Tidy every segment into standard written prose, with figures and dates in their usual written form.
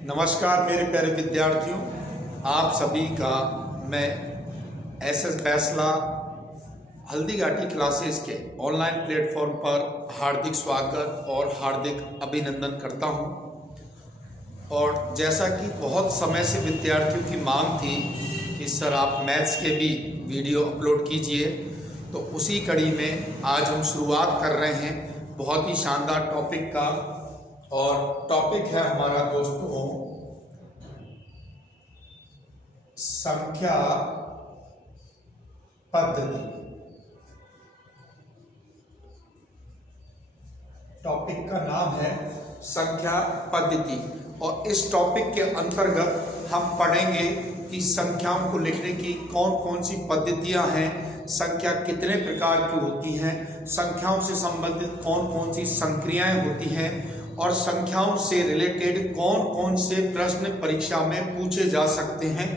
नमस्कार मेरे प्यारे विद्यार्थियों, आप सभी का मैं एसएस बैसला हल्दीघाटी क्लासेस के ऑनलाइन प्लेटफॉर्म पर हार्दिक स्वागत और हार्दिक अभिनंदन करता हूं। और जैसा कि बहुत समय से विद्यार्थियों की मांग थी कि सर आप मैथ्स के भी वीडियो अपलोड कीजिए, तो उसी कड़ी में आज हम शुरुआत कर रहे हैं बहुत ही शानदार टॉपिक का। और टॉपिक है हमारा दोस्तों संख्या पद्धति। टॉपिक का नाम है संख्या पद्धति और इस टॉपिक के अंतर्गत हम पढ़ेंगे कि संख्याओं को लिखने की कौन कौन सी पद्धतियां हैं, संख्या कितने प्रकार की होती हैं, संख्याओं से संबंधित कौन कौन सी संक्रियाएं होती हैं और संख्याओं से रिलेटेड कौन कौन से प्रश्न परीक्षा में पूछे जा सकते हैं।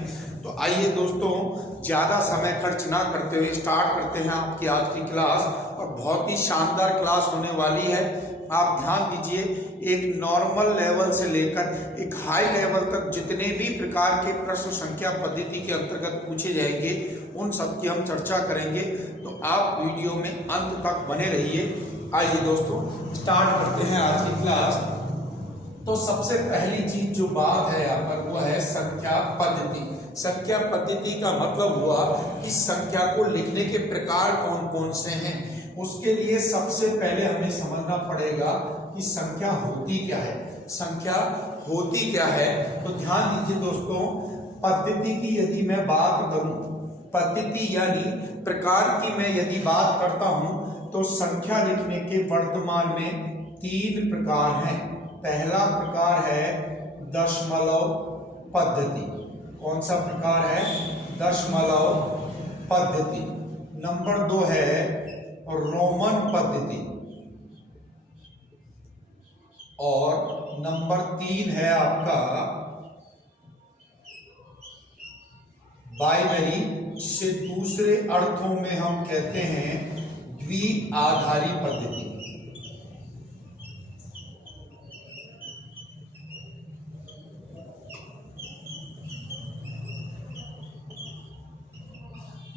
तो आइए दोस्तों, ज़्यादा समय खर्च ना करते हुए स्टार्ट करते हैं आपकी आज की क्लास। और बहुत ही शानदार क्लास होने वाली है। आप ध्यान दीजिए, एक नॉर्मल लेवल से लेकर एक हाई लेवल तक जितने भी प्रकार के प्रश्न संख्या पद्धति के अंतर्गत पूछे जाएंगे उन सब की हम चर्चा करेंगे। तो आप वीडियो में अंत तक बने रहिए। आइए दोस्तों स्टार्ट करते हैं आज की क्लास। तो सबसे पहली चीज जो बात है यहाँ पर वो है संख्या पद्धति। संख्या पद्धति का मतलब हुआ कि संख्या को लिखने के प्रकार कौन कौन से हैं। उसके लिए सबसे पहले हमें समझना पड़ेगा कि संख्या होती क्या है। संख्या होती क्या है तो ध्यान दीजिए दोस्तों, पद्धति की यदि मैं बात करूं, पद्धति यानी प्रकार की मैं यदि बात करता हूं तो संख्या लिखने के वर्तमान में 3 प्रकार हैं। पहला प्रकार है दशमलव पद्धति। कौन सा प्रकार है? दशमलव पद्धति। नंबर 2 है रोमन पद्धति और नंबर 3 है आपका बाइनरी, से दूसरे अर्थों में हम कहते हैं द्विआधारी पद्धति।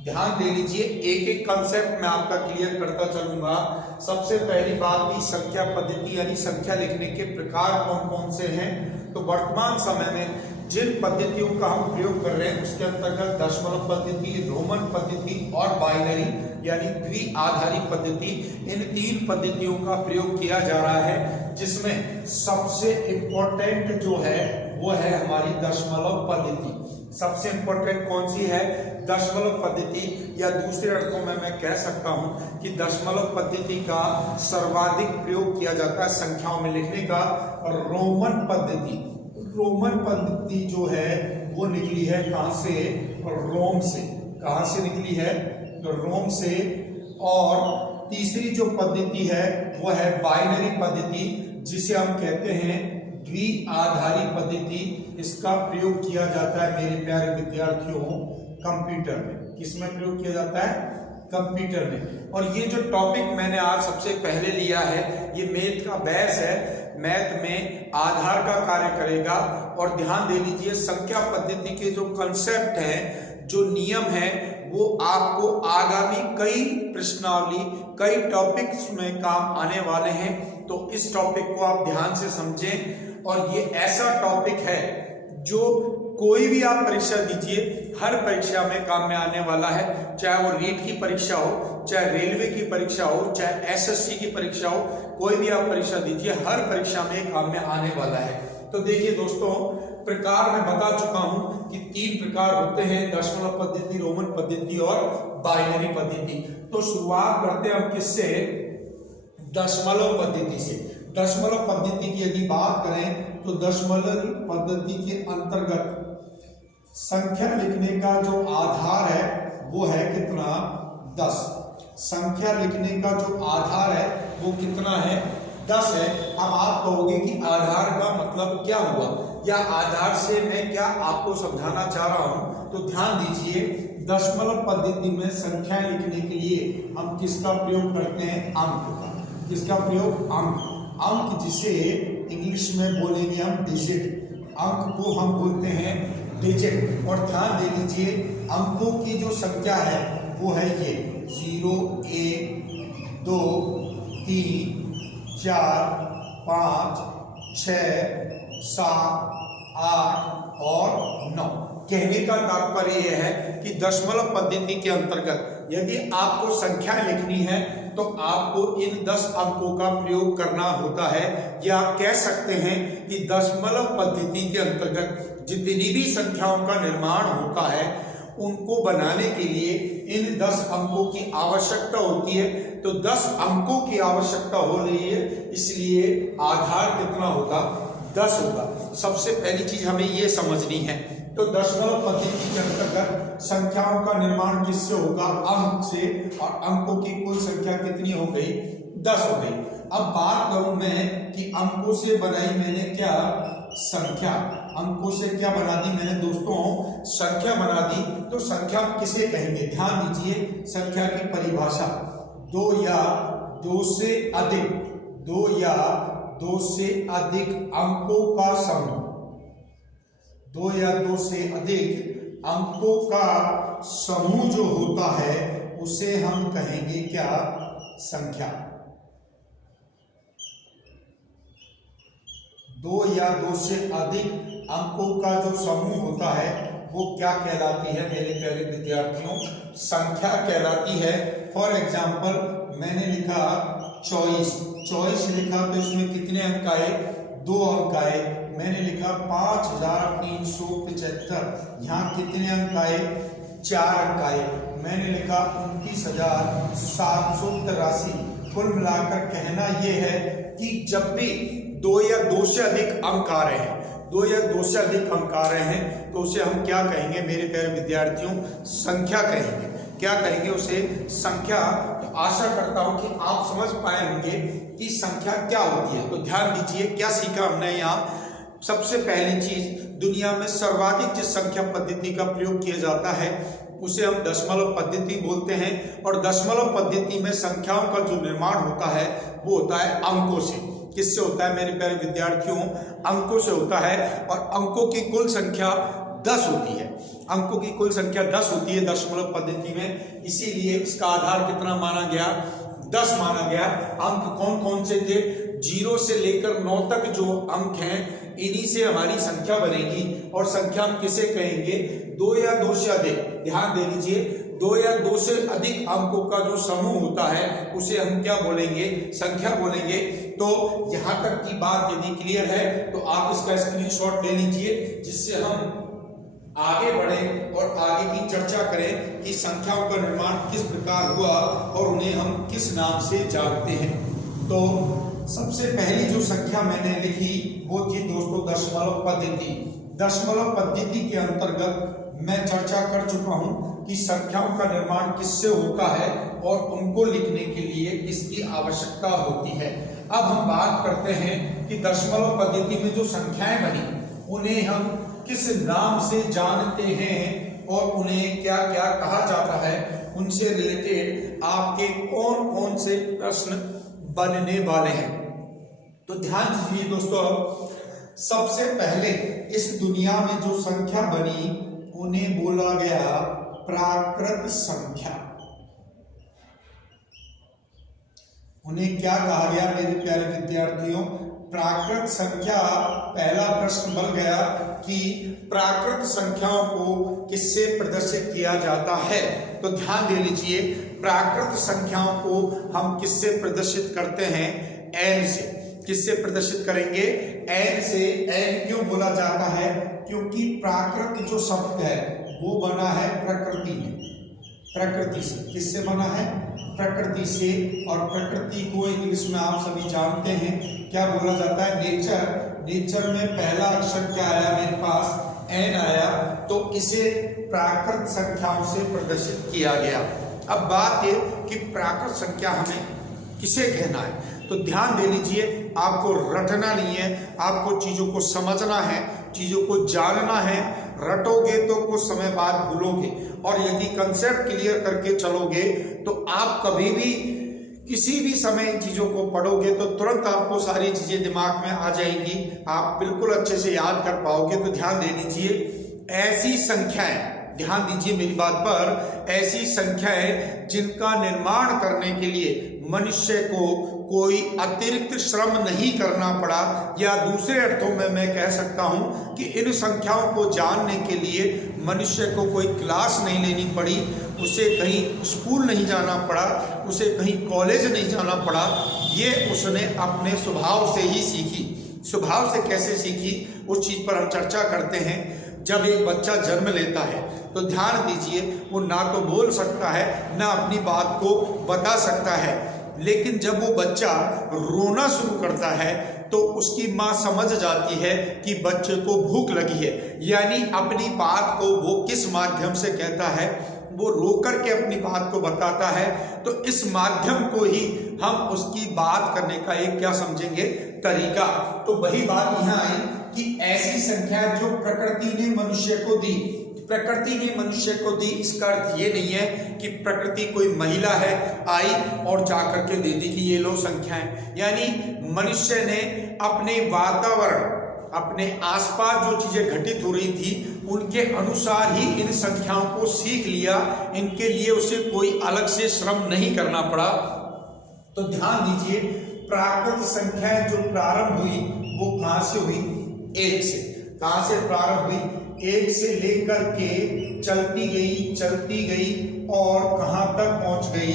ध्यान दे लीजिए, एक एक कंसेप्ट मैं आपका क्लियर करता चलूंगा। सबसे पहली बात की संख्या पद्धति यानी संख्या लिखने के प्रकार कौन कौन से हैं। तो वर्तमान समय में जिन पद्धतियों का हम प्रयोग कर रहे हैं उसके अंतर्गत दशमलव पद्धति, रोमन पद्धति और बाइनरी यानी द्विआधारी पद्धति, इन 3 पद्धतियों का प्रयोग किया जा रहा है। जिसमें सबसे इंपॉर्टेंट जो है वो है हमारी दशमलव पद्धति। सबसे इंपॉर्टेंट कौन सी है? दशमलव पद्धति, या दूसरे अर्थों में मैं कह सकता हूं कि दशमलव पद्धति का सर्वाधिक प्रयोग किया जाता है संख्याओं में लिखने का। और रोमन पद्धति, रोमन पद्धति जो है वो निकली है कहां से? रोम से। कहां से निकली है? तो रोम से। और तीसरी जो पद्धति है वो है बाइनरी पद्धति, जिसे हम कहते हैं द्विआधारी पद्धति। इसका प्रयोग किया जाता है मेरे प्यारे विद्यार्थियों कंप्यूटर में। किसमें प्रयोग किया जाता है? कंप्यूटर में। और ये जो टॉपिक मैंने आज सबसे पहले लिया है ये मैथ का बेस है। मैथ में आधार का कार्य करेगा। और ध्यान दे लीजिए, संख्या पद्धति के जो कंसेप्ट हैं, जो नियम हैं, वो आपको आगामी कई प्रश्नावली, कई टॉपिक्स में काम आने वाले हैं। तो इस टॉपिक को आप ध्यान से समझें। और ये ऐसा टॉपिक है जो कोई भी आप परीक्षा दीजिए, हर परीक्षा में काम में आने वाला है। चाहे वो रीट की परीक्षा हो, चाहे रेलवे की परीक्षा हो, चाहे एसएससी की परीक्षा हो, कोई भी आप परीक्षा दीजिए, हर परीक्षा में काम में आने वाला है। तो देखिए दोस्तों, प्रकार मैं बता चुका हूं कि 3 प्रकार होते हैं, दशमलव पद्धति, रोमन पद्धति और बाइनरी पद्धति। तो शुरुआत करते हैं हम किससे? दशमलव पद्धति से। दशमलव पद्धति की यदि बात करें तो दशमलव पद्धति के अंतर्गत संख्या लिखने का जो आधार है वो है कितना? 10। संख्या लिखने का जो आधार है वो कितना है? 10 है। अब आप कहोगे कि आधार का मतलब क्या हुआ, या आधार से मैं क्या आपको समझाना चाह रहा हूं। तो ध्यान दीजिए, दशमलव पद्धति में संख्याएं लिखने के लिए हम किसका प्रयोग करते हैं? अंक का। किसका प्रयोग? अंक। अंक जिसे इंग्लिश में बोलेंगे हम डिजिट। अंक को हम बोलते हैं डिजिट। और ध्यान दे लीजिए अंकों की जो संख्या है वो है ये 0, 1, 2, 3, 4, 5, 6, 7, 8 और 9। कहने का तात्पर्य यह है कि दशमलव पद्धति के अंतर्गत यदि आपको संख्या लिखनी है तो आपको इन 10 अंकों का प्रयोग करना होता है, या आप कह सकते हैं कि दशमलव पद्धति के अंतर्गत जितनी भी संख्याओं का निर्माण होता है उनको बनाने के लिए इन 10 अंकों की आवश्यकता होती है। तो 10 अंकों की आवश्यकता हो रही है, इसलिए आधार कितना होगा, 10 होगा। सबसे पहली चीज हमें ये समझनी है। तो दशमलव पद्धति के अंतर्गत संख्याओं का निर्माण किससे होगा, अंक से, और अंकों की कुल संख्या कितनी हो गई, 10 हो गई। अब बात करूं मैं कि अंकों से बनाई मैंने क्या, संख्या। अंकों से क्या बना दी मैंने दोस्तों, संख्या बना दी। तो संख्या किसे कहेंगे, ध्यान दीजिए संख्या की परिभाषा 2 या 2 से अधिक, 2 या 2 से अधिक अंकों का समूह, 2 या 2 से अधिक अंकों का समूह जो होता है उसे हम कहेंगे क्या, संख्या। 2 या 2 से अधिक अंकों का जो समूह होता है वो क्या कहलाती है मेरे प्यारे विद्यार्थियों, संख्या कहलाती है। फॉर एग्जाम्पल मैंने लिखा 24 लिखा तो इसमें कितने अंक आए, 2 अंक आए। मैंने लिखा 5375, यहाँ कितने अंक आए, 4 अंक आए। मैंने लिखा 29,783। कुल मिलाकर कहना यह है कि जब भी 2 या 2 से अधिक अंक आ रहे हैं, 2 या 2 से अधिक अंक आ रहे हैं तो उसे हम क्या कहेंगे मेरे प्यारे विद्यार्थियों, संख्या कहेंगे। क्या कहेंगे उसे, संख्या। तो आशा करता हूं कि आप समझ पाए होंगे कि संख्या क्या होती है। तो ध्यान दीजिए क्या सीखा हमने यहाँ। सबसे पहली चीज, दुनिया में सर्वाधिक जिस संख्या पद्धति का प्रयोग किया जाता है उसे हम दशमलव पद्धति बोलते हैं। और दशमलव पद्धति में संख्याओं का जो निर्माण होता है वो होता है अंकों से। किससे होता है मेरे प्यारे विद्यार्थियों, अंकों से होता है। और अंकों की कुल संख्या 10 होती है, अंकों की कुल संख्या 10 होती है दशमलव पद्धति में। इसीलिए इसका आधार कितना माना गया, 10 माना गया। अंक कौन कौन से थे, 0 से लेकर 9 तक जो अंक हैं इन्हीं से हमारी संख्या बनेगी। और संख्या हम किसे कहेंगे, 2 या 2 से अधिक। ध्यान दे लीजिए 2 या 2 से अधिक अंकों का जो समूह होता है उसे हम क्या बोलेंगे, संख्या बोलेंगे। तो यहां तक की बात यदि क्लियर है तो आप इसका स्क्रीनशॉट ले लीजिए, जिससे हम आगे बढ़े और आगे की चर्चा करें कि संख्याओं का निर्माण किस प्रकार हुआ और उन्हें हम किस नाम से जानते हैं। तो सबसे पहली जो संख्या मैंने लिखी वो थी दोस्तों दशमलव पद्धति। दशमलव पद्धति के अंतर्गत मैं चर्चा कर चुका हूं कि संख्याओं का निर्माण किससे होता है और उनको लिखने के लिए किसकी आवश्यकता होती है। अब हम बात करते हैं कि दशमलव पद्धति में जो संख्याएं बनी उन्हें हम किस नाम से जानते हैं और उन्हें क्या क्या कहा जाता है, उनसे रिलेटेड आपके कौन कौन से प्रश्न बनने वाले हैं। तो ध्यान दीजिए दोस्तों, सबसे पहले इस दुनिया में जो संख्या बनी उन्हें बोला गया प्राकृत संख्या। उन्हें क्या कहा गया मेरे प्यारे विद्यार्थियों, प्राकृत संख्या। पहला प्रश्न बन गया कि प्राकृत संख्याओं को किससे प्रदर्शित किया जाता है। तो ध्यान दे लीजिए प्राकृत संख्याओं को हम किससे प्रदर्शित करते हैं, n से। किससे प्रदर्शित करेंगे, n से। n क्यों बोला जाता है, क्योंकि प्राकृत जो शब्द है वो बना है प्रकृति में, प्रकृति से। किससे बना है, प्रकृति से। और प्रकृति को इंग्लिश में आप सभी जानते हैं क्या बोला जाता है, नेचर। नेचर में पहला अक्षर क्या आया मेरे पास, n आया, तो इसे प्राकृत संख्याओं से प्रदर्शित किया गया। अब बात है कि प्राकृत संख्या हमें किसे कहना है। तो ध्यान दे लीजिए, आपको रटना नहीं है, आपको चीजों को समझना है, चीजों को जानना है। रटोगे तो कुछ समय बाद भूलोगे, और यदि कंसेप्ट क्लियर करके चलोगे तो आप कभी भी किसी भी समय इन चीजों को पढ़ोगे तो तुरंत आपको सारी चीजें दिमाग में आ जाएंगी, आप बिल्कुल अच्छे से याद कर पाओगे। तो ध्यान दे लीजिए, ऐसी संख्याएं, ध्यान दीजिए मेरी बात पर, ऐसी संख्याएं जिनका निर्माण करने के लिए मनुष्य को कोई अतिरिक्त श्रम नहीं करना पड़ा, या दूसरे अर्थों में मैं कह सकता हूं कि इन संख्याओं को जानने के लिए मनुष्य को कोई क्लास नहीं लेनी पड़ी, उसे कहीं स्कूल नहीं जाना पड़ा, उसे कहीं कॉलेज नहीं जाना पड़ा, ये उसने अपने स्वभाव से ही सीखी। स्वभाव से कैसे सीखी, उस चीज पर हम चर्चा करते हैं। जब एक बच्चा जन्म लेता है तो ध्यान दीजिए, वो ना तो बोल सकता है ना अपनी बात को बता सकता है, लेकिन जब वो बच्चा रोना शुरू करता है तो उसकी माँ समझ जाती है कि बच्चे को भूख लगी है, यानी अपनी बात को वो किस माध्यम से कहता है, वो रो करके अपनी बात को बताता है। तो इस माध्यम को ही हम उसकी बात करने का एक क्या समझेंगे, तरीका। तो वही बात यहाँ आई कि ऐसी संख्या जो प्रकृति ने मनुष्य को दी, प्रकृति ने मनुष्य को दी, इसका अर्थ ये नहीं है कि प्रकृति कोई महिला है आई और जाकर के दे दी कि ये लो संख्याएं, यानी मनुष्य ने अपने वातावरण, अपने आसपास जो चीजें घटित हो रही थी उनके अनुसार ही इन संख्याओं को सीख लिया, इनके लिए उसे कोई अलग से श्रम नहीं करना पड़ा। तो ध्यान दीजिए, प्राकृत संख्याएं जो प्रारंभ हुई वो कहां से हुई, एक से। कहां से प्रारंभ हुई, एक से लेकर के चलती गई और कहां तक पहुंच गई,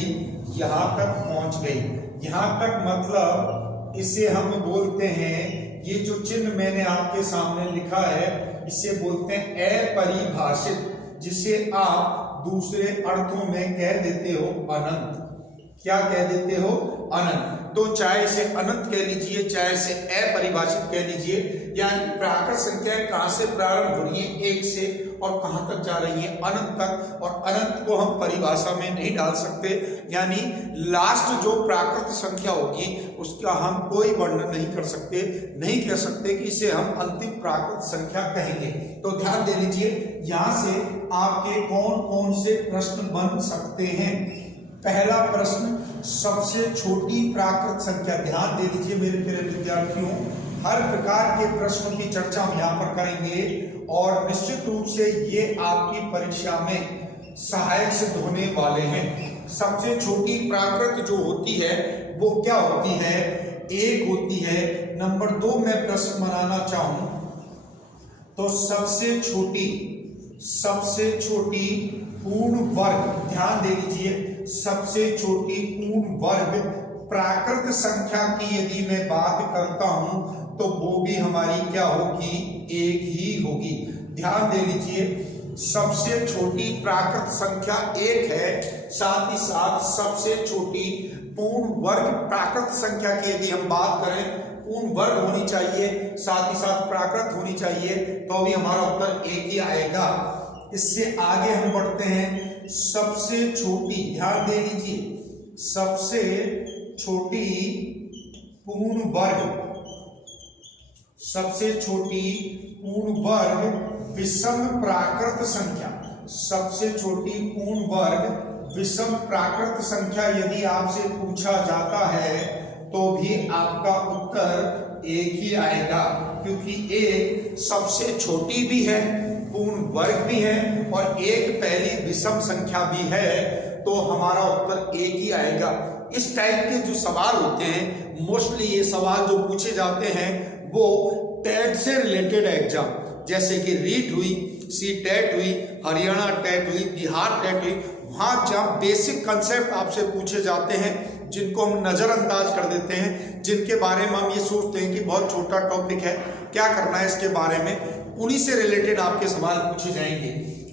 यहां तक पहुंच गई। यहां तक मतलब इसे हम बोलते हैं, ये जो चिन्ह मैंने आपके सामने लिखा है इसे बोलते हैं अपरिभाषित, जिसे आप दूसरे अर्थों में कह देते हो अनंत। क्या कह देते हो, अनंत। तो चाहे इसे अनंत कह लीजिए, चाहे इसे अपरिभाषित कह लीजिए, यानी प्राकृत संख्याएं कहां से प्रारंभ हो रही है, एक से, और कहां तक जा रही है, अनंत तक। और अनंत को हम परिभाषा में नहीं डाल सकते, यानी लास्ट जो प्राकृत संख्या होगी उसका हम कोई वर्णन नहीं कर सकते, नहीं कह सकते कि इसे हम अंतिम प्राकृत संख्या कहेंगे। तो ध्यान दे लीजिए, यहां से आपके कौन कौन से प्रश्न बन सकते हैं। पहला प्रश्न, सबसे छोटी प्राकृत संख्या। ध्यान दे लीजिए मेरे प्यारे विद्यार्थियों, हर प्रकार के प्रश्नों की चर्चा हम यहाँ पर करेंगे और निश्चित रूप से ये आपकी परीक्षा में सहायक सिद्ध होने वाले हैं। सबसे छोटी प्राकृत जो होती है वो क्या होती है, एक होती है। नंबर 2 मैं प्रश्न बनाना चाहूं तो सबसे छोटी पूर्ण वर्ग, ध्यान दे लीजिए, सबसे छोटी पूर्ण वर्ग प्राकृत संख्या की यदि मैं बात करता हूं तो वो भी हमारी क्या होगी, एक ही होगी। ध्यान दे लीजिए, सबसे छोटी प्राकृत संख्या एक है, साथ ही साथ सबसे छोटी पूर्ण वर्ग प्राकृत संख्या की यदि हम बात करें, पूर्ण वर्ग होनी चाहिए, साथ ही साथ प्राकृत होनी चाहिए, तो भी हमारा उत्तर एक ही आएगा। इससे आगे हम बढ़ते हैं, सबसे छोटी, ध्यान दे लीजिए, सबसे छोटी पूर्ण वर्ग, सबसे छोटी पूर्ण वर्ग विषम प्राकृत संख्या, सबसे छोटी पूर्ण वर्ग विषम प्राकृत संख्या यदि आपसे पूछा जाता है तो भी आपका उत्तर एक ही आएगा, क्योंकि एक सबसे छोटी भी है, पूर्ण वर्ग भी है और एक पहली विषम संख्या भी है, तो हमारा उत्तर एक ही आएगा। इस टाइप के जो सवाल होते हैं, मोस्टली ये सवाल जो पूछे जाते हैं वो टेट से रिलेटेड एग्जाम, जैसे कि रीट हुई, सी टेट हुई, हरियाणा टेट हुई, बिहार टेट हुई, वहां जब बेसिक कंसेप्ट आपसे पूछे जाते हैं जिनको हम नजरअंदाज कर देते हैं, जिनके बारे में हम ये सोचते हैं कि बहुत छोटा टॉपिक है, क्या करना है इसके बारे में, उन्हीं से रिलेटेड आपके सवाल पूछे जाएंगे।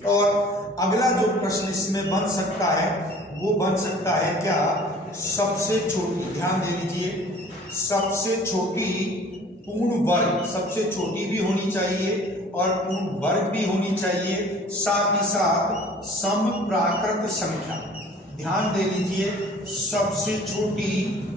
और अगला जो प्रश्न इसमें बन सकता है वो बन सकता है क्या, सबसे छोटी, ध्यान दे लीजिए, सबसे छोटी पूर्ण वर्ग, सबसे छोटी भी होनी चाहिए और पूर्ण वर्ग भी होनी चाहिए, साथ ही साथ सम प्राकृत संख्या। ध्यान दे लीजिए, सबसे छोटी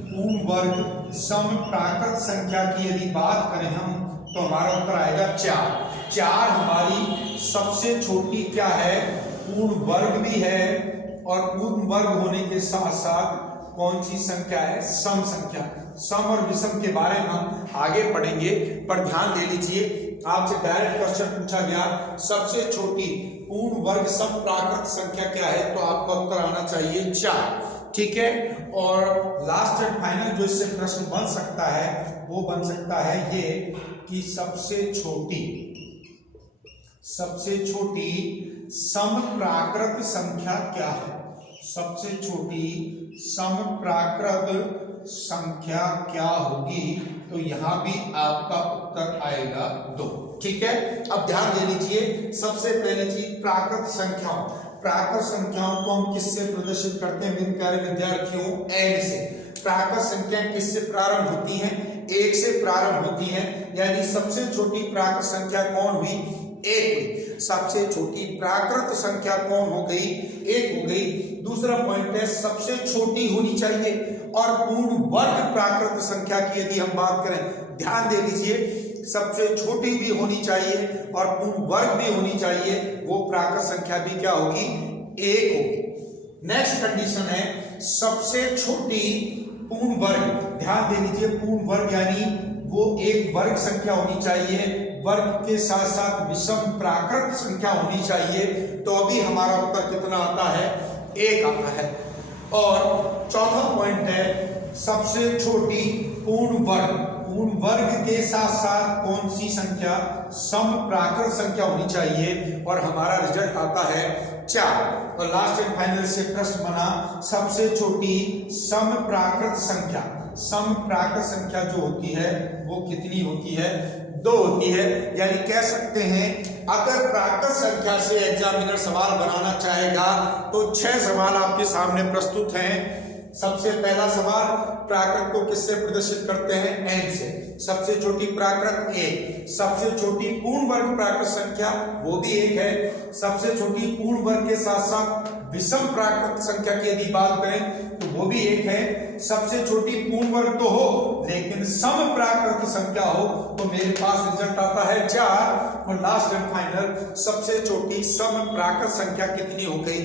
पूर्ण वर्ग सम प्राकृत संख्या की यदि बात करें हम तो हमारा उत्तर आएगा 4। 4 हमारी सबसे छोटी क्या है, पूर्ण वर्ग भी है और पूर्ण वर्ग होने के साथ साथ कौन सी संख्या है? सम संख्या। सम और विषम के बारे में हम आगे पढ़ेंगे, पर ध्यान दे लीजिए, आपसे डायरेक्ट क्वेश्चन पूछा गया सबसे छोटी पूर्ण वर्ग सम प्राकृत संख्या क्या है, तो आपका उत्तर आना चाहिए 4। ठीक है, और लास्ट एंड फाइनल जो इससे प्रश्न बन सकता है वो बन सकता है ये कि सबसे छोटी सम प्राकृत संख्या क्या है? सबसे छोटी सम प्राकृत संख्या क्या होगी? तो यहां भी आपका उत्तर आएगा 2। ठीक है, अब ध्यान दे लीजिए, सबसे पहले चीज प्राकृत संख्याओं। प्राकृत संख्याओं को हम किससे प्रदर्शित करते हैं मेरे प्यारे विद्यार्थियों? n से। प्राकृत संख्याएं किससे प्रारंभ होती हैं? 1 से प्रारंभ होती हैं, यानी सबसे छोटी प्राकृत संख्या कौन हुई? 1 हुई। सबसे छोटी प्राकृत संख्या कौन हो गई? 1 हो गई। दूसरा पॉइंट है सबसे छोटी होनी चाहिए, और पूर्ण वर्ग प्राकृत संख्या की यदि हम बात करें, ध्यान दे लीजिए, सबसे छोटी भी होनी चाहिए और पूर्ण वर्ग भी होनी चाहिए, वो प्राकृत संख्या भी क्या होगी? 1 होगी। नेक्स्ट कंडीशन है सबसे छोटी पूर्ण वर्ग। ध्यान दे लीजिए, पूर्ण वर्ग यानी वो एक वर्ग संख्या होनी चाहिए, वर्ग के साथ साथ विषम प्राकृत संख्या होनी चाहिए, तो अभी हमारा उत्तर कितना आता है? 1 आता है। और चौथा पॉइंट है सबसे छोटी पूर्ण वर्ग। पूर्ण वर्ग के साथ साथ कौन सी संख्या? सम प्राकृत संख्या होनी चाहिए, और हमारा रिजल्ट आता है 4। और लास्ट एंड फाइनल से प्रश्न बना सबसे छोटी सम प्राकृत संख्या। सम प्राकृत संख्या जो होती है वो कितनी होती है? 2 होती है। यानी कह सकते हैं अगर प्राकृत संख्या से एग्जामिनर सवाल बनाना चाहेगा तो 6 सवाल आपके सामने प्रस्तुत हैं। सबसे पहला सवाल, प्राकृत को किससे प्रदर्शित करते हैं? n से। सबसे छोटी प्राकृत 1। सबसे छोटी पूर्ण वर्ग प्राकृत संख्या वो भी 1 है। सबसे छोटी पूर्ण वर्ग के साथ साथ विषम प्राकृत संख्या की यदि बात करें तो वो भी 1 है। सबसे छोटी पूर्ण वर्ग तो हो लेकिन सम प्राकृत संख्या हो, तो मेरे पास रिजल्ट आता है 4। और लास्ट एंड फाइनल सबसे छोटी सम प्राकृत संख्या कितनी हो गई?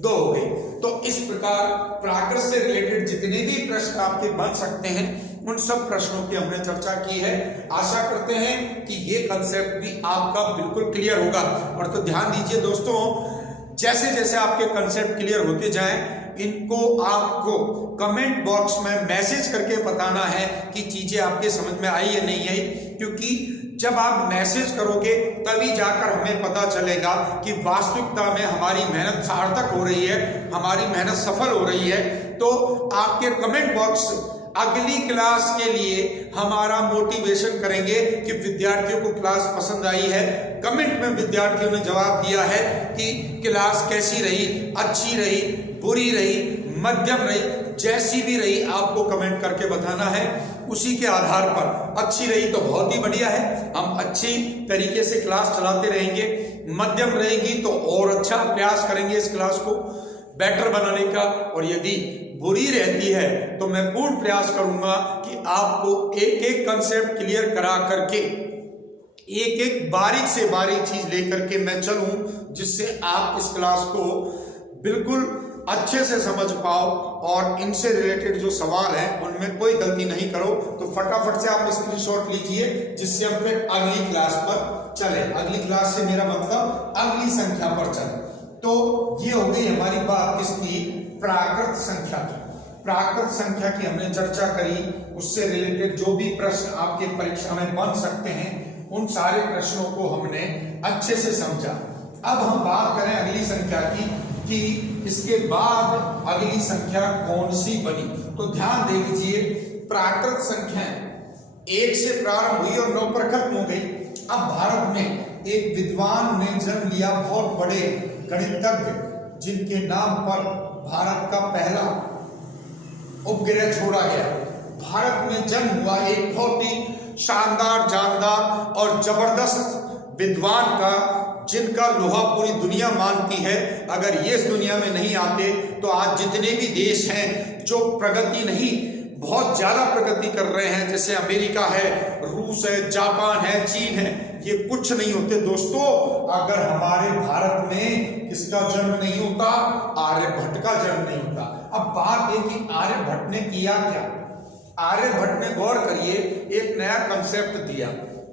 2 हो गई। तो इस प्रकार प्राकृत से रिलेटेड जितने भी प्रश्न आपके बन सकते हैं उन सब प्रश्नों की हमने चर्चा की है। आशा करते हैं कि ये कंसेप्ट भी आपका बिल्कुल क्लियर होगा। और तो ध्यान दीजिए दोस्तों, जैसे जैसे आपके कंसेप्ट क्लियर होते जाएं, इनको आपको कमेंट बॉक्स में मैसेज करके बताना है कि चीजें आपके समझ में आई या नहीं आई, क्योंकि जब आप मैसेज करोगे तभी जाकर हमें पता चलेगा कि वास्तविकता में हमारी मेहनत सार्थक हो रही है, हमारी मेहनत सफल हो रही है। तो आपके कमेंट बॉक्स अगली क्लास के लिए हमारा मोटिवेशन करेंगे कि विद्यार्थियों को क्लास पसंद आई है। कमेंट में विद्यार्थियों ने जवाब दिया है कि क्लास कैसी रही, अच्छी रही, बुरी रही, मध्यम रही, जैसी भी रही आपको कमेंट करके बताना है। उसी के आधार पर अच्छी रही तो बहुत ही बढ़िया है, हम अच्छी तरीके से क्लास चलाते रहेंगे। मध्यम रहेगी तो और अच्छा प्रयास करेंगे इस क्लास को बेटर बनाने का, और यदि बुरी रहती है तो मैं पूर्ण प्रयास करूंगा कि आपको एक एक कंसेप्ट क्लियर करा करके एक एक बारीक से बारीक चीज लेकर के मैं चलूं, जिससे आप इस क्लास को बिल्कुल अच्छे से समझ पाओ और इनसे रिलेटेड जो सवाल है उनमें कोई गलती नहीं करो। तो फटाफट से आप स्क्रीनशॉट लीजिए, जिससे हम फिर अगली क्लास पर चले। अगली क्लास से मेरा मतलब अगली संख्या पर चले। तो ये हो गई हमारी बात किसकी? प्राकृत संख्या की। प्राकृत संख्या की हमने चर्चा करी, उससे रिलेटेड जो भी प्रश्न आपके परीक्षा में बन सकते हैं उन सारे प्रश्नों को हमने अच्छे से समझा। अब हम बात करें अगली संख्या की कि इसके बाद अगली संख्या कौन सी बनी। तो ध्यान दे लीजिए, प्राकृत संख्या 1 से प्रारंभ हुई और 9 पर खत्म हो गई। अब भारत में एक विद्वान ने जन्म लिया, बहुत बड़े गणितज्ञ, जिनके नाम पर भारत का पहला उपग्रह छोड़ा गया। भारत में जन्म हुआ एक बहुत ही शानदार, जानदार और जबरदस्त विद्वान का, जिनका लोहा पूरी दुनिया मानती है। अगर ये इस दुनिया में नहीं आते तो आज जितने भी देश हैं जो प्रगति नहीं, बहुत ज्यादा प्रगति कर रहे हैं, जैसे अमेरिका है, रूस है, जापान है, चीन है, ये कुछ नहीं होते दोस्तों अगर हमारे भारत में किसका जन्म नहीं होता? आर्यभट्ट का जन्म नहीं होता। अब बात है कि आर्यभट्ट ने किया क्या। आर्यभट्ट ने, गौर करिए, एक नया कंसेप्ट दिया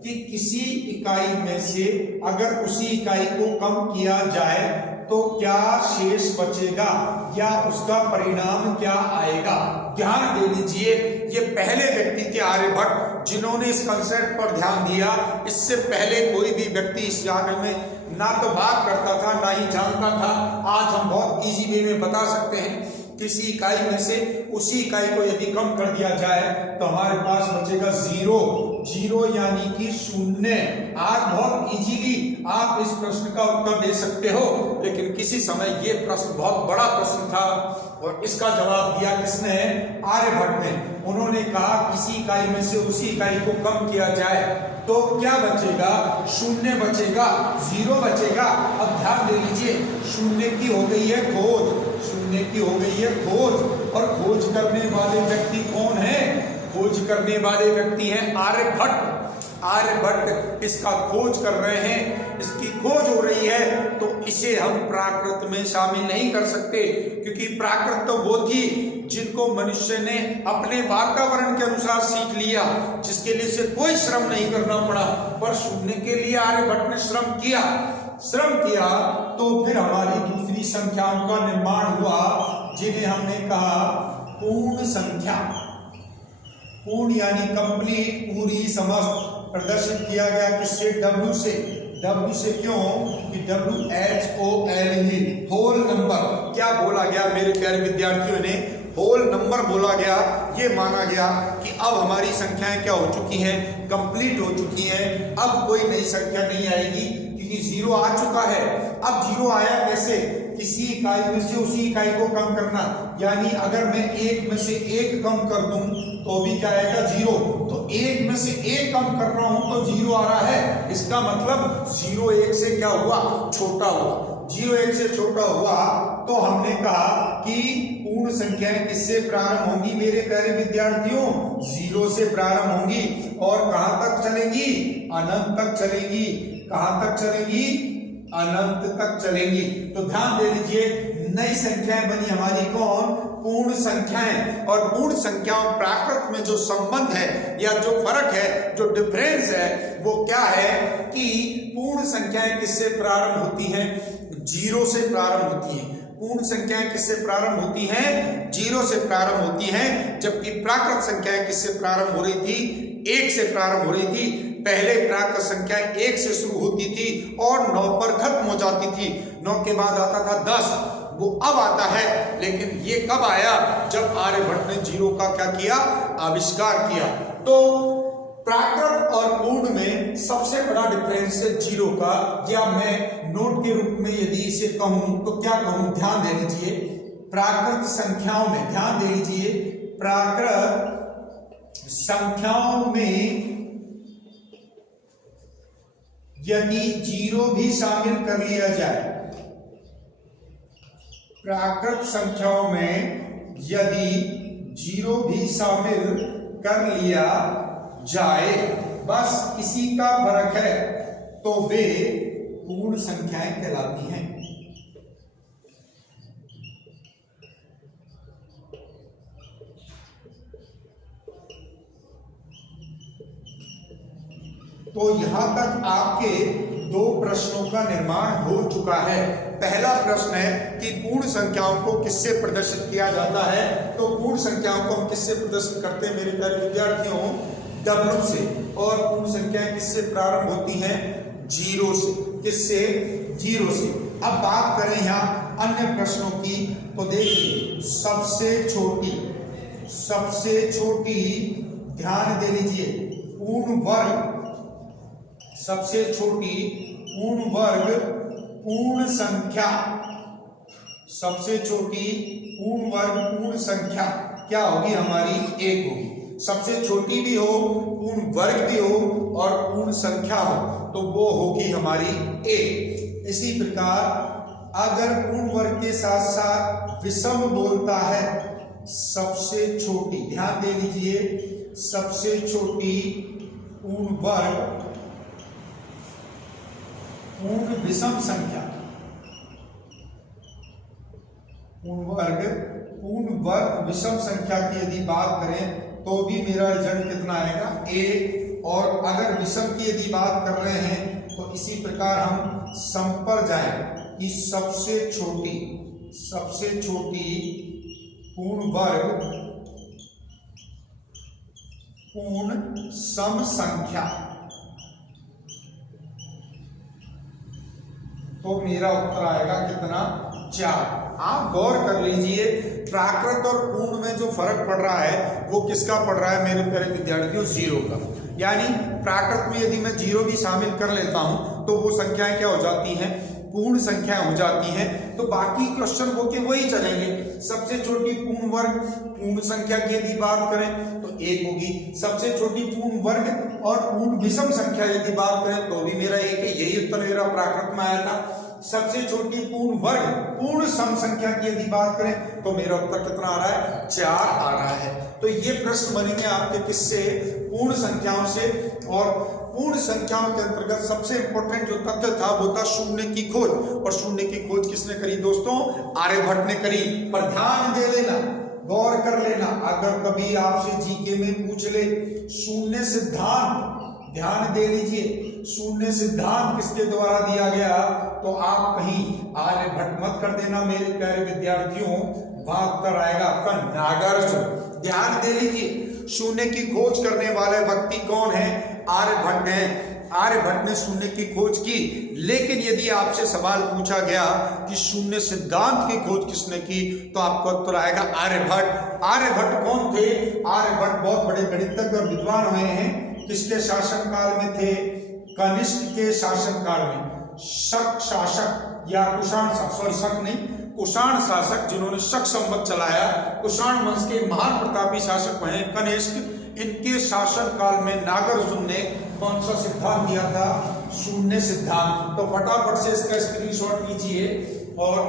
कि किसी इकाई में से अगर उसी इकाई को कम किया जाए तो क्या शेष बचेगा या उसका परिणाम क्या आएगा। ध्यान दे लीजिए, ये पहले व्यक्ति थे आर्यभट्ट जिन्होंने इस कंसेप्ट पर ध्यान दिया। इससे पहले कोई भी व्यक्ति इस बारे में ना तो बात करता था ना ही जानता था। आज हम बहुत इजी वे में बता सकते हैं, किसी इकाई में से उसी इकाई को यदि कम कर दिया जाए तो हमारे पास बचेगा जीरो। जीरो यानी कि शून्य। आज बहुत इजीली आप इस प्रश्न का उत्तर दे सकते हो, लेकिन किसी समय ये प्रश्न बहुत बड़ा प्रश्न था और इसका जवाब दिया किसने? आर्यभट्ट ने। उन्होंने कहा किसी इकाई में से उसी इकाई को कम किया जाए तो क्या बचेगा? शून्य बचेगा, जीरो बचेगा। अब ध्यान दे लीजिए, शून्य की हो गई है खोज, शून्य की हो गई है खोज, और खोज करने वाले व्यक्ति कौन है? खोज करने वाले व्यक्ति हैं आर्यभट्ट। आर्यभट्ट इसका खोज कर रहे हैं, इसकी खोज हो रही है, तो इसे हम प्राकृत में शामिल नहीं कर सकते, क्योंकि प्राकृत तो वो थी जिनको मनुष्य ने अपने वातावरण के अनुसार सीख लिया, जिसके लिए से कोई श्रम नहीं करना पड़ा। पर शून्य के लिए आर्यभट्ट ने श्रम किया। श्रम किया तो फिर हमारी दूसरी संख्याओं का निर्माण हुआ, जिन्हें हमने कहा पूर्ण संख्या। पूर्ण यानी कंप्लीट, पूरी, समस्त। प्रदर्शित किया गया किससे? W से। W से क्यों? कि WHOLE, होल नंबर। क्या बोला गया मेरे प्यारे विद्यार्थियों ने? होल नंबर बोला गया। ये माना गया कि अब हमारी संख्याएं क्या हो चुकी हैं? कंप्लीट हो चुकी हैं। अब कोई नई संख्या नहीं आएगी, क्योंकि जीरो आ चुका है। अब जीरो आया कैसे? किसी इकाई में से उसी इकाई को कम करना, यानी अगर मैं एक में से एक कम कर दूं तो भी क्या आएगा? जीरो। तो एक में से एक कम कर रहा हूं तो जीरो आ रहा है। इसका मतलब जीरो एक से क्या हुआ? छोटा हुआ। जीरो एक से छोटा हुआ तो हमने कहा कि पूर्ण संख्याएं किससे प्रारंभ होंगी मेरे प्यारे विद्यार्थियों? जीरो से प्रारंभ होंगी और कहां तक चलेंगी? अनंत तक चलेंगी। कहां तक चलेंगी? अनंत तक चलेंगी। तो ध्यान दे लीजिए, नई संख्याएं बनी हमारी कौन? पूर्ण संख्याएं। और पूर्ण संख्याओं प्राकृत में जो संबंध है या जो फर्क है, जो डिफरेंस है, वो क्या है कि पूर्ण संख्याएं किससे प्रारंभ होती हैं? जीरो से प्रारंभ होती हैं। पूर्ण संख्याएं किससे प्रारंभ होती हैं? जीरो से प्रारंभ होती हैं। जबकि प्राकृत संख्याएं किससे प्रारंभ हो रही थी? एक से प्रारंभ हो रही थी। पहले प्राकृत संख्या एक से शुरू होती थी और 9 पर खत्म हो जाती थी। 9 के बाद आता था 10, वो अब आता है। लेकिन ये कब आया? जब आर्यभट्ट ने जीरो का क्या किया? आविष्कार किया। तो प्राकृत और पूर्ण में सबसे बड़ा डिफरेंस है जीरो का। या मैं नोट के रूप में यदि इसे कहूं तो क्या कहूं? ध्यान दे लीजिए, प्राकृत संख्याओं में, ध्यान दे लीजिए, प्राकृत संख्याओं में यदि जीरो भी शामिल कर लिया जाए, प्राकृत संख्याओं में यदि जीरो भी शामिल कर लिया जाए, बस इसी का फर्क है, तो वे पूर्ण संख्याएं कहलाती हैं। तो यहां तक आपके 2 प्रश्नों का निर्माण हो चुका है। पहला प्रश्न है कि पूर्ण संख्याओं को किससे प्रदर्शित किया जाता है? तो पूर्ण संख्याओं को हम किससे प्रदर्शित करते हैं मेरे प्यारे विद्यार्थियों? W से। और पूर्ण संख्याएं किससे प्रारंभ होती हैं? जीरो से। किससे? जीरो से। अब बात करें यहाँ अन्य प्रश्नों की, तो देखिए, सबसे छोटी, ध्यान दे लीजिए, पूर्ण वर्ग, सबसे छोटी पूर्ण वर्ग पूर्ण संख्या, सबसे छोटी पूर्ण वर्ग पूर्ण संख्या क्या होगी? हमारी 1 होगी। सबसे छोटी भी हो, पूर्ण वर्ग भी हो और पूर्ण संख्या हो, तो वो होगी हमारी 1। इसी प्रकार अगर पूर्ण वर्ग के साथ साथ विषम बोलता है, सबसे छोटी, ध्यान दे लीजिए, सबसे छोटी पूर्ण वर्ग पूर्ण विषम संख्या, पूर्ण वर्ग पूर्ण वर्ग विषम संख्या की यदि बात करें तो भी मेरा रिजल्ट कितना आएगा a। और अगर विषम की यदि बात कर रहे हैं तो इसी प्रकार हम सम पर जाएं कि सबसे छोटी पूर्ण वर्ग पूर्ण सम संख्या, तो मेरा उत्तर आएगा कितना 4। आप गौर कर लीजिए प्राकृत और पूर्ण में जो फर्क पड़ रहा है वो किसका पड़ रहा है मेरे प्यारे विद्यार्थियों, 0 का। यानी प्राकृत में यदि मैं 0 भी शामिल कर लेता हूं तो वो संख्याएं क्या हो जाती हैं, पूर्ण संख्याएं हो जाती हैं। तो बाकी क्वेश्चन वो के वही चलेंगे। सबसे छोटी पूर्ण वर्ग पूर्ण संख्या की यदि बात करें तो 1 होगी, सबसे छोटी पूर्ण वर्ग और पूर्ण विषम संख्या यदि बात करें तो भी मेरा 1 है। यही उत्तर मेरा प्राकृत में आया था। सबसे छोटी पूर्ण वर्ग पूर्ण सम संख्या की यदि बात करें तो मेरा उत्तर कितना आ रहा है, 4 आ रहा है। तो ये प्रश्न बनेंगे आपके किससे, पूर्ण संख्याओं से। और पूर्ण संख्याओं के अंतर्गत सबसे इंपॉर्टेंट जो तथ्य था वो था शून्य की खोज। और शून्य की खोज किसने करी दोस्तों, आर्यभट्ट ने करी। पर ध्यान दे लेना, गौर कर लेना, अगर कभी आपसे जीके में पूछ ले शून्य सिद्धांत, ध्यान दे लीजिए, शून्य सिद्धांत किसके द्वारा दिया गया, तो आप कहीं आर्यभट्ट मत कर देना मेरे प्यारे विद्यार्थियों। वहां उत्तर आएगा आपका नागार्जुन। ध्यान दे लीजिए, शून्य की खोज करने वाले व्यक्ति कौन है, आर्यभट्ट है। आर्यभट्ट ने शून्य की खोज की। लेकिन यदि आपसे सवाल पूछा गया कि शून्य सिद्धांत की खोज किसने की, तो आपका उत्तर आएगा आर्यभट्ट। आर्यभट्ट कौन थे, आर्यभट्ट बहुत बड़े गणितज्ञ और विद्वान हुए हैं। किसके शासनकाल में थे, कनिष्क के शासनकाल में। शक शासक या कुषाण शासक, शक नहीं, कुषाण शासक जिन्होंने शक संवत चलाया, कुषाण वंश के महान प्रतापी शासक हुए कनिष्क, इनके शासन काल में नागार्जुन ने कौन सा सिद्धांत दिया था, शून्य सिद्धांत। तो फटाफट से इसका स्क्रीनशॉट लीजिए और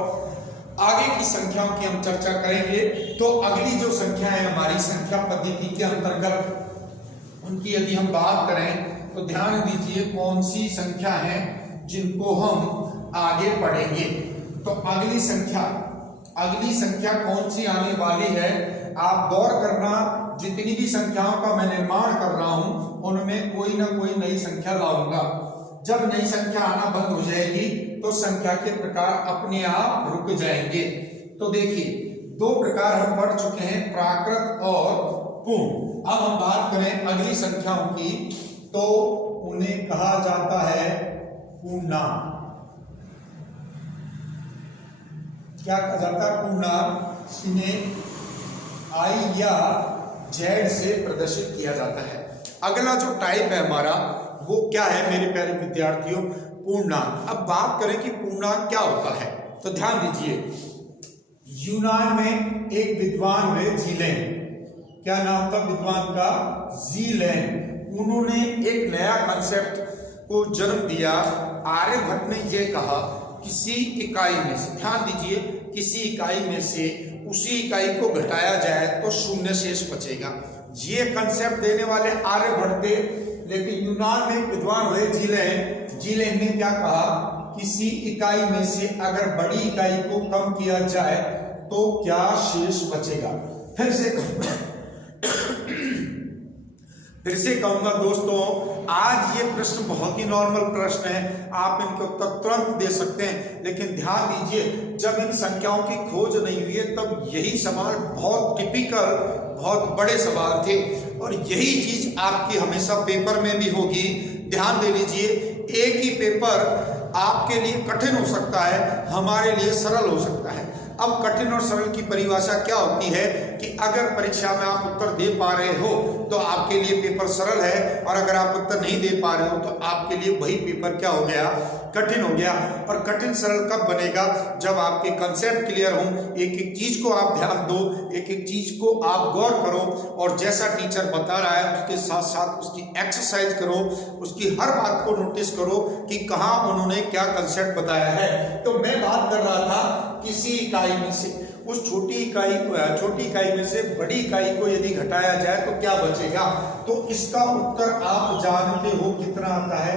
आगे की संख्याओं की हम चर्चा करेंगे। तो अगली जो संख्या है हमारी संख्या पद्धति के अंतर्गत, उनकी यदि हम बात करें तो ध्यान दीजिए कौन सी संख्या है जिनको हम आगे पढ़ेंगे। तो अगली संख्या कौन सी आने वाली है, आप गौर करना। जितनी भी संख्याओं का मैं निर्माण कर रहा हूं उनमें कोई ना कोई नई संख्या लाऊंगा। जब नई संख्या आना बंद हो जाएगी तो संख्या के प्रकार अपने आप रुक जाएंगे। तो देखिए 2 प्रकार हम पढ़ चुके हैं, प्राकृत और पूर्ण। अब हम बात करें अगली संख्याओं की, तो उन्हें कहा जाता है पूर्णांक। क्या कहा जाता है, पूर्णांक। इन्हें I या Z से प्रदर्शित किया जाता है। अगला जो टाइप है हमारा वो क्या है मेरे प्यारे विद्यार्थियों, पूर्णांक। अब बात करें कि पूर्णांक क्या होता है, तो ध्यान दीजिए, यूनान में एक विद्वान हुए जीलेन, क्या नाम था विद्वान का, जीलेन। उन्होंने एक नया कंसेप्ट को जन्म दिया। आर्यभट्ट ने यह कहा किसी इकाई में से, ध्यान दीजिए, किसी इकाई में से उसी इकाई को घटाया जाए तो शून्य शेष बचेगा। ये कंसेप्ट देने वाले आर्यभट्ट थे। लेकिन यूनान में विद्वान हुए जीलेन ने क्या कहा, किसी इकाई में से अगर बड़ी इकाई को कम किया जाए तो क्या शेष बचेगा। फिर से कहूंगा दोस्तों, आज ये प्रश्न बहुत ही नॉर्मल प्रश्न है, आप इनके उत्तर तुरंत दे सकते हैं। लेकिन ध्यान दीजिए, जब इन संख्याओं की खोज नहीं हुई है तब यही सवाल बहुत टिपिकल, बहुत बड़े सवाल थे। और यही चीज आपकी हमेशा पेपर में भी होगी। ध्यान दे लीजिए, एक ही पेपर आपके लिए कठिन हो सकता है, हमारे लिए सरल हो सकता है। अब कठिन और सरल की परिभाषा क्या होती है कि अगर परीक्षा में आप उत्तर दे पा रहे हो तो आपके लिए पेपर सरल है, और अगर आप उत्तर नहीं दे पा रहे हो तो आपके लिए वही पेपर क्या हो गया, कठिन हो गया। और कठिन सरल कब बनेगा, जब आपके कंसेप्ट क्लियर हो, एक एक चीज को आप ध्यान दो, एक एक चीज को आप गौर करो, और जैसा टीचर बता रहा है उसके साथ साथ उसकी एक्सरसाइज करो, उसकी हर बात को नोटिस करो कि कहाँ उन्होंने क्या कंसेप्ट बताया है। तो मैं बात कर रहा था किसी इकाई में से, उस छोटी इकाई में से बड़ी इकाई को यदि घटाया जाए तो क्या बचेगा। तो इसका उत्तर आप जानते हो कितना आता है,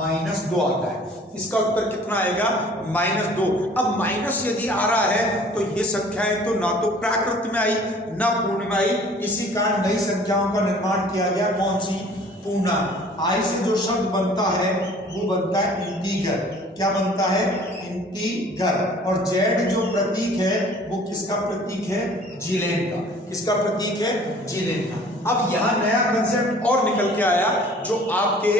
-2 आता है। इसका उत्तर कितना आएगा? -2। अब माइनस यदि आ रहा है तो ये संख्याएं तो ना तो प्राकृत में आई ना पूर्ण में आई, इसी कारण नई संख्याओं का निर्माण किया गया। कौन सी? पूर्णांक। आई से जो शब्द बनता है वो बनता है इंटीगर। क्या बनता है? इंटीगर। और जेड जो प्रतीक है वो किसका प्रतीक है? जीलेन का। किसका प्रतीक है? जीलेन का। अब यहाँ नया कंसेप्ट और निकल के आया जो आपके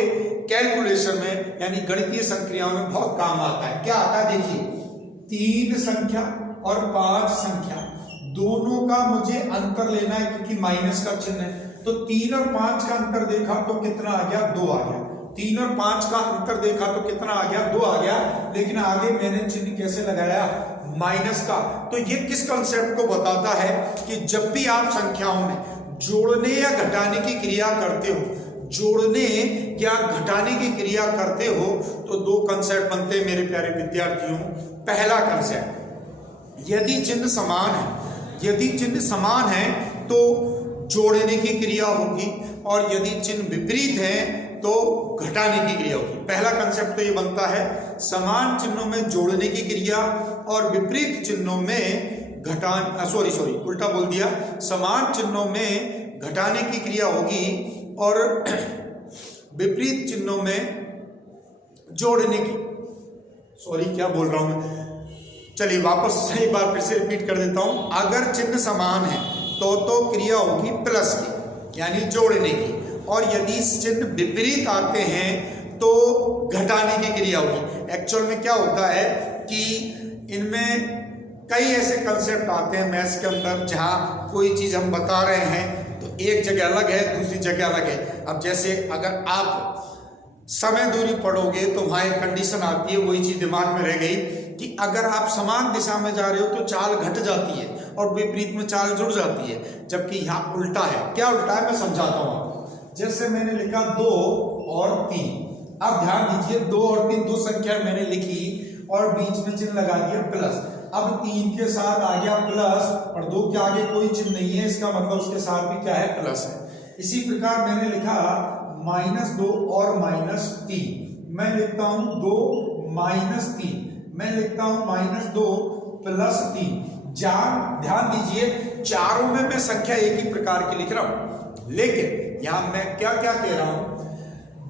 कैलकुलेशन में यानी गणितीय संक्रियाओं में बहुत काम आता है। क्या आता है? देखिए, 3 संख्या और 5 संख्या दोनों का मुझे अंतर लेना है क्योंकि माइनस का चिन्ह है। तो 3 और 5 का अंतर देखा तो कितना आ गया? 2 आ गया। 3 और 5 का अंतर देखा तो कितना आ गया? 2 आ गया। लेकिन आगे मैंने चिन्ह कैसे लगाया? माइनस का। तो ये किस कंसेप्ट को बताता है कि जब भी आप संख्याओं में जोड़ने या घटाने की क्रिया करते हो, जोड़ने या घटाने की क्रिया करते हो तो 2 कंसेप्ट बनते हैं मेरे प्यारे विद्यार्थियों। पहला कंसेप्ट, यदि चिन्ह समान है, यदि चिन्ह समान है तो जोड़ने की क्रिया होगी, और यदि चिन्ह विपरीत है तो घटाने की क्रिया होगी। पहला कंसेप्ट तो ये बनता है, समान चिन्हों में जोड़ने की क्रिया और विपरीत चिन्हों में उल्टा बोल दिया, समान चिन्हों में घटाने की क्रिया होगी और विपरीत चिन्हों में जोड़ने की, क्या बोल रहा हूं मैं, चलिए वापस एक बार फिर से रिपीट कर देता हूं। अगर चिन्ह समान है तो क्रिया होगी प्लस की यानी जोड़ने की, और यदि चिन्ह विपरीत आते हैं तो घटाने की क्रिया होगी। एक्चुअल में क्या होता है कि इनमें कई ऐसे कंसेप्ट आते हैं मैथ्स के अंदर जहां कोई चीज हम बता रहे हैं तो एक जगह अलग है, दूसरी जगह अलग है। अब जैसे अगर आप समय दूरी पढ़ोगे तो वहां एक कंडीशन आती है, वही चीज दिमाग में रह गई कि अगर आप समान दिशा में जा रहे हो तो चाल घट जाती है और विपरीत में चाल जुड़ जाती है, जबकि यहाँ उल्टा है। क्या उल्टा है मैं समझाता हूँ आपको। जैसे मैंने लिखा 2 और 3, अब ध्यान दीजिए 2 और 3 दो संख्या मैंने लिखी और बीच में चिन्ह लगा दिया प्लस। अब 3 के साथ आ गया प्लस और 2 के आगे कोई चिन्ह नहीं है, इसका मतलब उसके साथ भी क्या है? प्लस है। इसी प्रकार मैंने लिखा -2 और -3, मैं लिखता हूं 2 -3, मैं लिखता हूं -2 + 3। ध्यान दीजिए चारों में मैं संख्या एक ही प्रकार की लिख रहा हूं, लेकिन यहां मैं क्या क्या कह रहा हूं?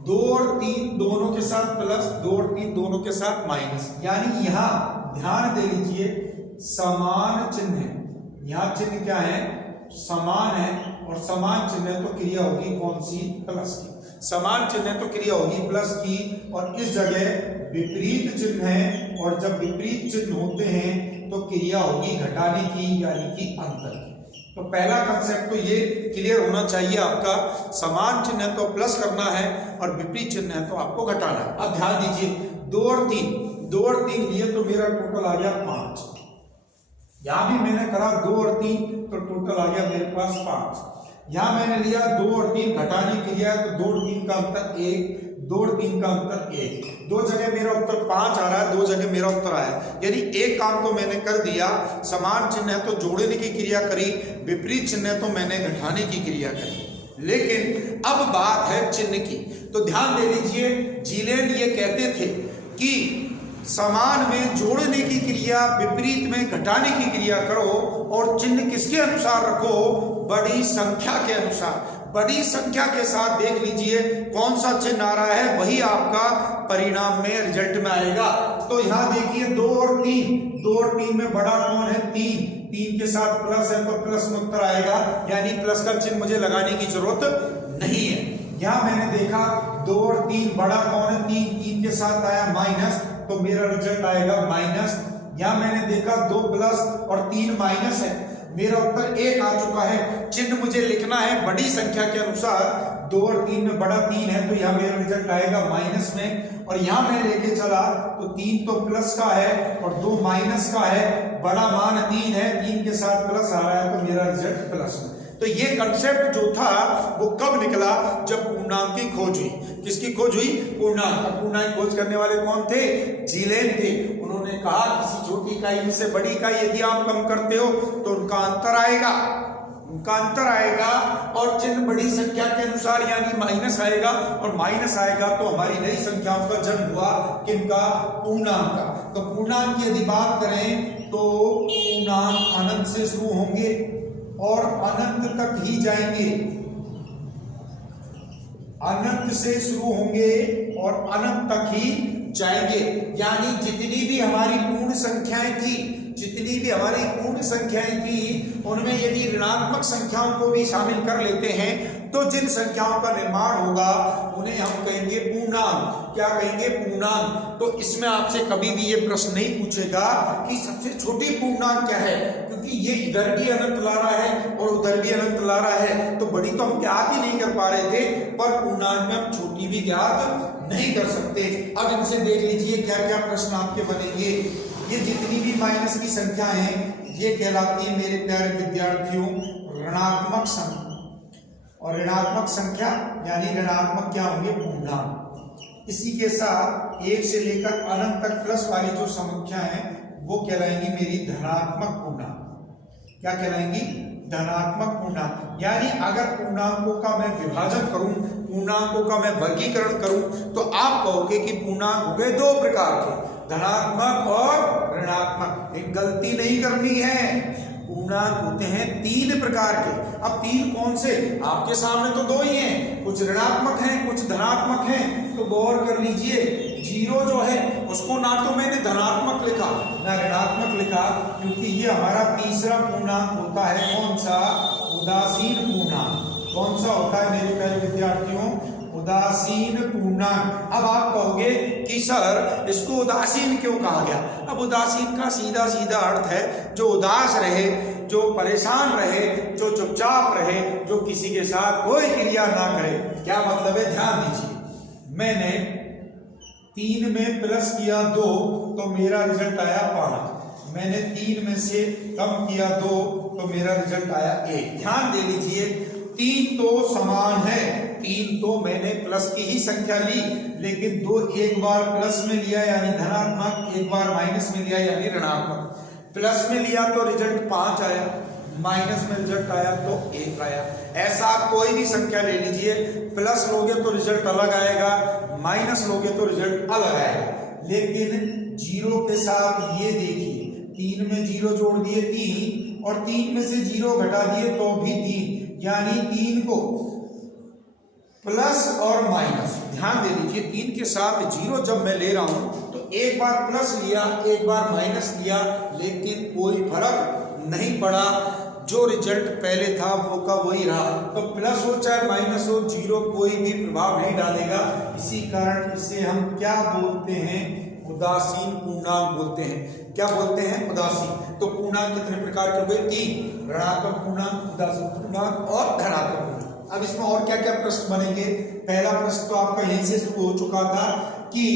2 और 3 दोनों के साथ प्लस, 2 और 3 दोनों के साथ माइनस, यानी यहां ध्यान दे लीजिए समान चिन्ह है। यहां चिन्ह क्या है? समान है, और समान चिन्ह है तो क्रिया होगी कौन सी? प्लस की। समान चिन्ह है तो क्रिया होगी प्लस की, और इस जगह विपरीत चिन्ह है, और जब विपरीत चिन्ह होते हैं तो क्रिया होगी घटाने की यानी कि अंतर की। तो पहला कंसेप्ट तो ये क्लियर होना चाहिए आपका, समान चिन्ह है तो प्लस करना है और विपरीत चिन्ह है तो आपको घटाना है। अब ध्यान दीजिए 2 और 3 लिए तो मेरा टोटल आ गया 5। यहां भी मैंने करा 2 और 3 तो टोटल आ गया मेरे पास 5। यहां मैंने लिया 2 और 3 घटाने की क्रिया तो 2 और 3 का अंतर 1, 2 और 3 का अंतर 1। 2 जगह मेरा उत्तर 5 आ रहा है, 2 जगह मेरा उत्तर आया, यानी एक काम तो मैंने कर दिया, समान चिन्ह है तो जोड़ने की क्रिया करी, विपरीत चिन्ह है तो मैंने घटाने की क्रिया करी। लेकिन अब बात है चिन्ह की, तो ध्यान दे लीजिए जीलेन ये कहते थे कि समान में जोड़ने की क्रिया, विपरीत में घटाने की क्रिया करो, और चिन्ह किसके अनुसार रखो? बड़ी संख्या के अनुसार। बड़ी संख्या के साथ देख लीजिए कौन सा चिन्ह आ रहा है, वही आपका परिणाम में रिजल्ट में आएगा। तो यहां देखिए 2 और 3 में बड़ा कौन है? 3 के साथ प्लस है तो प्लस में उत्तर आएगा, यानी प्लस का चिन्ह मुझे लगाने की जरूरत नहीं है। यहां मैंने देखा 2 और 3 बड़ा कौन है? 3 के साथ आया माइनस, तो मेरा रिजल्ट आएगा माइनस। यहां मैंने देखा 2 प्लस और 3 माइनस है, मेरा उत्तर 1 आ चुका है। चिन्ह मुझे लिखना है बड़ी संख्या के अनुसार, 2 और 3 में बड़ा 3 है तो यहाँ मेरा रिजल्ट आएगा माइनस में, और यहाँ मैं लेके चला तो 3 तो प्लस का है और 2 माइनस का है, बड़ा मान 3 है, 3 के साथ प्लस आ रहा है तो मेरा रिजल्ट प्लस में। तो ये कंसेप्ट जो था वो कब निकला? जब पूर्णांक की खोज हुई। किसकी खोज हुई? पूर्णांक। पूर्णांक खोज करने वाले कौन थे? जीलेन थे। उन्होंने कहा किसी छोटी इकाई से बड़ी इकाई यदि आप कम करते हो तो उनका अंतर आएगा, उनका अंतर आएगा, और चिन्ह बड़ी संख्या के अनुसार यानी माइनस आएगा, और माइनस आएगा तो हमारी नई संख्याओं का जन्म हुआ, किनका? पूर्णांक का। तो पूर्णांक की यदि बात करें तो पूर्णांक अनंत से शुरू होंगे और अनंत तक ही जाएंगे, अनंत से शुरू होंगे और अनंत तक ही जाएंगे। यानी जितनी भी हमारी पूर्ण संख्याएं थी, जितनी भी हमारी पूर्ण संख्याएं थी, उनमें यदि ऋणात्मक संख्याओं को भी शामिल कर लेते हैं तो जिन संख्याओं का निर्माण होगा उन्हें हम कहेंगे पूर्णांक। क्या कहेंगे? पूर्णांक। तो इसमें आपसे कभी भी ये प्रश्न नहीं पूछेगा कि सबसे छोटी पूर्णांक क्या है, क्योंकि ये इधर भी अनंत ला रहा है और उधर भी अनंत ला रहा है, तो बड़ी तो हम ज्ञात ही नहीं कर पा रहे थे, पर पूर्णांक में हम छोटी भी ज्ञात नहीं कर सकते। अब इनसे देख लीजिए क्या क्या प्रश्न आपके बनेंगे। ये जितनी भी माइनस की संख्या है ये कहलाती है मेरे प्यारे विद्यार्थियों ऋणात्मक संख्या, और ऋणात्मक संख्या यानी ऋणात्मक क्या होंगे? पूर्णांक। इसी के साथ 1 से लेकर अनंत तक प्लस वाली जो संख्या है वो कहलाएंगी मेरी धनात्मक पूर्णांक। क्या कहलाएंगी? धनात्मक पूर्णांक। यानी अगर पूर्णांकों का मैं विभाजन करूं, पूर्णांकों का मैं वर्गीकरण करूं, तो आप कहोगे कि पूर्णांक हो गए दो प्रकार के, धनात्मक और ऋणात्मक। एक गलती नहीं करनी है, पूर्णांक होते हैं 3 प्रकार के। अब 3 कौन से? आपके सामने तो 2 ही हैं, कुछ ऋणात्मक हैं कुछ धनात्मक हैं। तो गौर कर लीजिए, 0 जो है उसको ना तो मैंने धनात्मक लिखा ना ऋणात्मक लिखा, क्योंकि ये हमारा तीसरा पूर्णांक होता है। कौन सा? उदासीन पूर्णांक। कौन सा होता है मेरे प्यारे विद्यार्थियों? उदासीन पूर्णांक। अब आप कहोगे कि सर इसको उदासीन क्यों कहा गया? अब उदासीन का सीधा सीधा अर्थ है जो उदास रहे, जो परेशान रहे, जो चुपचाप रहे, जो किसी के साथ कोई क्रिया ना करे। क्या मतलब है? ध्यान दीजिए, मैंने 3 में प्लस किया 2 तो मेरा रिजल्ट आया 5, मैंने 3 में से कम किया 2 तो मेरा रिजल्ट आया 1। ध्यान दे लीजिए, 3 तो समान है, 3 तो मैंने प्लस की ही संख्या ली, लेकिन 2 एक बार प्लस में लिया यानी धनात्मक, एक बार माइनस में लिया यानी ऋणात्मक। प्लस में लिया तो रिजल्ट 5 आया, माइनस में रिजल्ट आया तो 1 आया। ऐसा कोई भी संख्या ले लीजिए, प्लस लोगे तो रिजल्ट अलग आएगा, माइनस लोगे तो रिजल्ट अलग आएगा। लेकिन 0 के साथ ये देखिए, 3 में 0 जोड़ दिए 3, और 3 में से 0 घटा दिए तो भी 3, यानी 3 को प्लस और माइनस। ध्यान दे लीजिए, 3 के साथ 0 जब मैं ले रहा हूं तो एक बार प्लस लिया एक बार माइनस लिया, लेकिन कोई फर्क नहीं पड़ा। जो रिजल्ट पहले था वो का वही रहा। तो प्लस हो चाहे माइनस हो, 0 कोई भी प्रभाव नहीं डालेगा। इसी कारण इसे हम क्या बोलते हैं? उदासीन पूर्णांक बोलते हैं। क्या बोलते हैं? उदासीन। तो पूर्णांक कितने प्रकार के हुए? 3, ऋणात्मक पूर्णांक, उदासीन पूर्णांक और धनात्मक पूर्णांक। अब इसमें और क्या क्या प्रश्न बनेंगे? पहला प्रश्न तो आपका यहीं से शुरू हो चुका था कि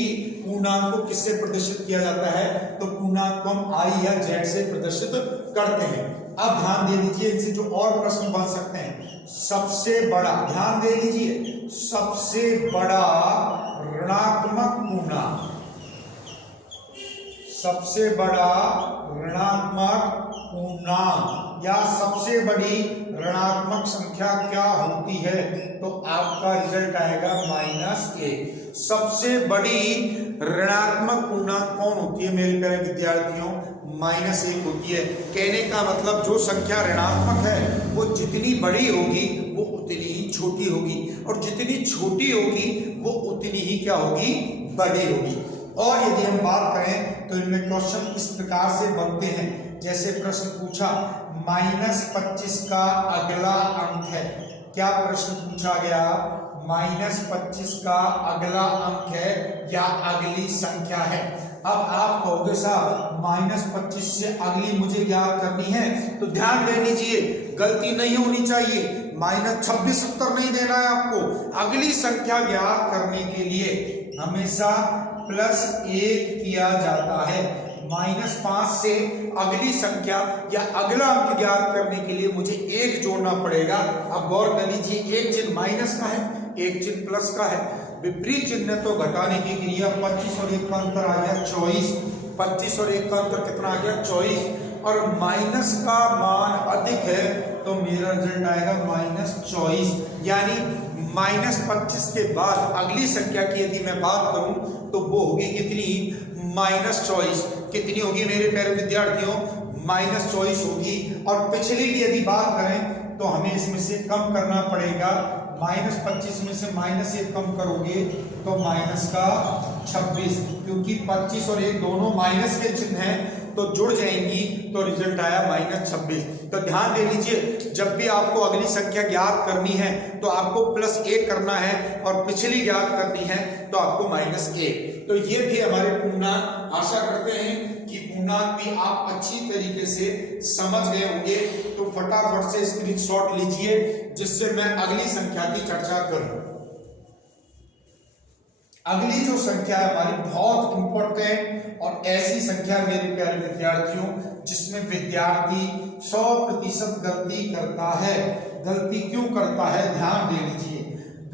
पूर्णांक को किससे प्रदर्शित किया जाता है? तो पूर्णांक को हम I या Z से प्रदर्शित करते हैं। अब ध्यान दे लीजिए, इनसे जो और प्रश्न बन सकते हैं, सबसे बड़ा, ध्यान दे लीजिए, सबसे बड़ा ऋणात्मक पूर्णांक, सबसे बड़ा ऋणात्मक पूर्णांक या सबसे बड़ी ऋणात्मक संख्या क्या होती है? तो आपका रिजल्ट आएगा -1। सबसे बड़ी ऋणात्मक पूर्णांक कौन होती है मेरे प्यारे विद्यार्थियों? -1 होती है। कहने का मतलब जो संख्या ऋणात्मक है वो जितनी बड़ी होगी वो उतनी ही छोटी होगी, और जितनी छोटी होगी वो उतनी ही क्या होगी? बड़ी होगी। और यदि हम बात करें तो इनमें क्वेश्चन इस प्रकार से बनते हैं, जैसे प्रश्न पूछा -25 का अगला अंक है। क्या प्रश्न पूछा गया? -25 का अगला अंक है या अगली संख्या है। अब आप कहोगे साहब -25 से अगली मुझे ज्ञात करनी है, तो ध्यान दे लीजिए, गलती नहीं होनी चाहिए। -26 उत्तर नहीं देना है आपको। अगली संख्या ज्ञात करने के लिए हमेशा +1 किया जाता है। -5 से अगली संख्या या अगला अंक ज्ञात करने के लिए मुझे 1 जोड़ना पड़ेगा। अब गौर कर लीजिए, एक चिन्ह माइनस का है, एक चिन्ह प्लस का है। विपरीत चिन्ह तो घटाने की क्रिया, 25 और 1 का अंतर आ गया 24। 25 और 1 का अंतर कितना आ गया? 24। और माइनस का मान अधिक है तो मेरा रिजल्ट आएगा -24। यानी -25 के बाद अगली संख्या की यदि मैं बात करूं तो वो होगी कितनी, -24। कितनी होगी मेरे प्यारे विद्यार्थियों, -24 होगी। और पिछली की यदि बात करें तो हमें इसमें से कम करना पड़ेगा, -25 में से -1 कम करोगे तो -26, क्योंकि 25 और 1 दोनों माइनस के चिन्ह हैं तो जुड़ जाएंगी, तो रिजल्ट आया -26। तो ध्यान दे लीजिए, जब भी आपको अगली संख्या ज्ञात करनी है तो आपको +1 करना है और पिछली ज्ञात करनी है तो आपको -1। तो ये थे हमारे पूर्णांक। आशा करते हैं कि पूर्णांक भी आप अच्छी तरीके से समझ गए होंगे। तो फटाफट से स्क्रीनशॉट लीजिए जिससे मैं अगली संख्या की चर्चा करूं। अगली जो संख्या है हमारी बहुत इंपॉर्टेंट और ऐसी संख्या मेरे प्यारे विद्यार्थियों जिसमें विद्यार्थी 100% गलती करता है। गलती क्यों करता है, ध्यान दे लीजिए।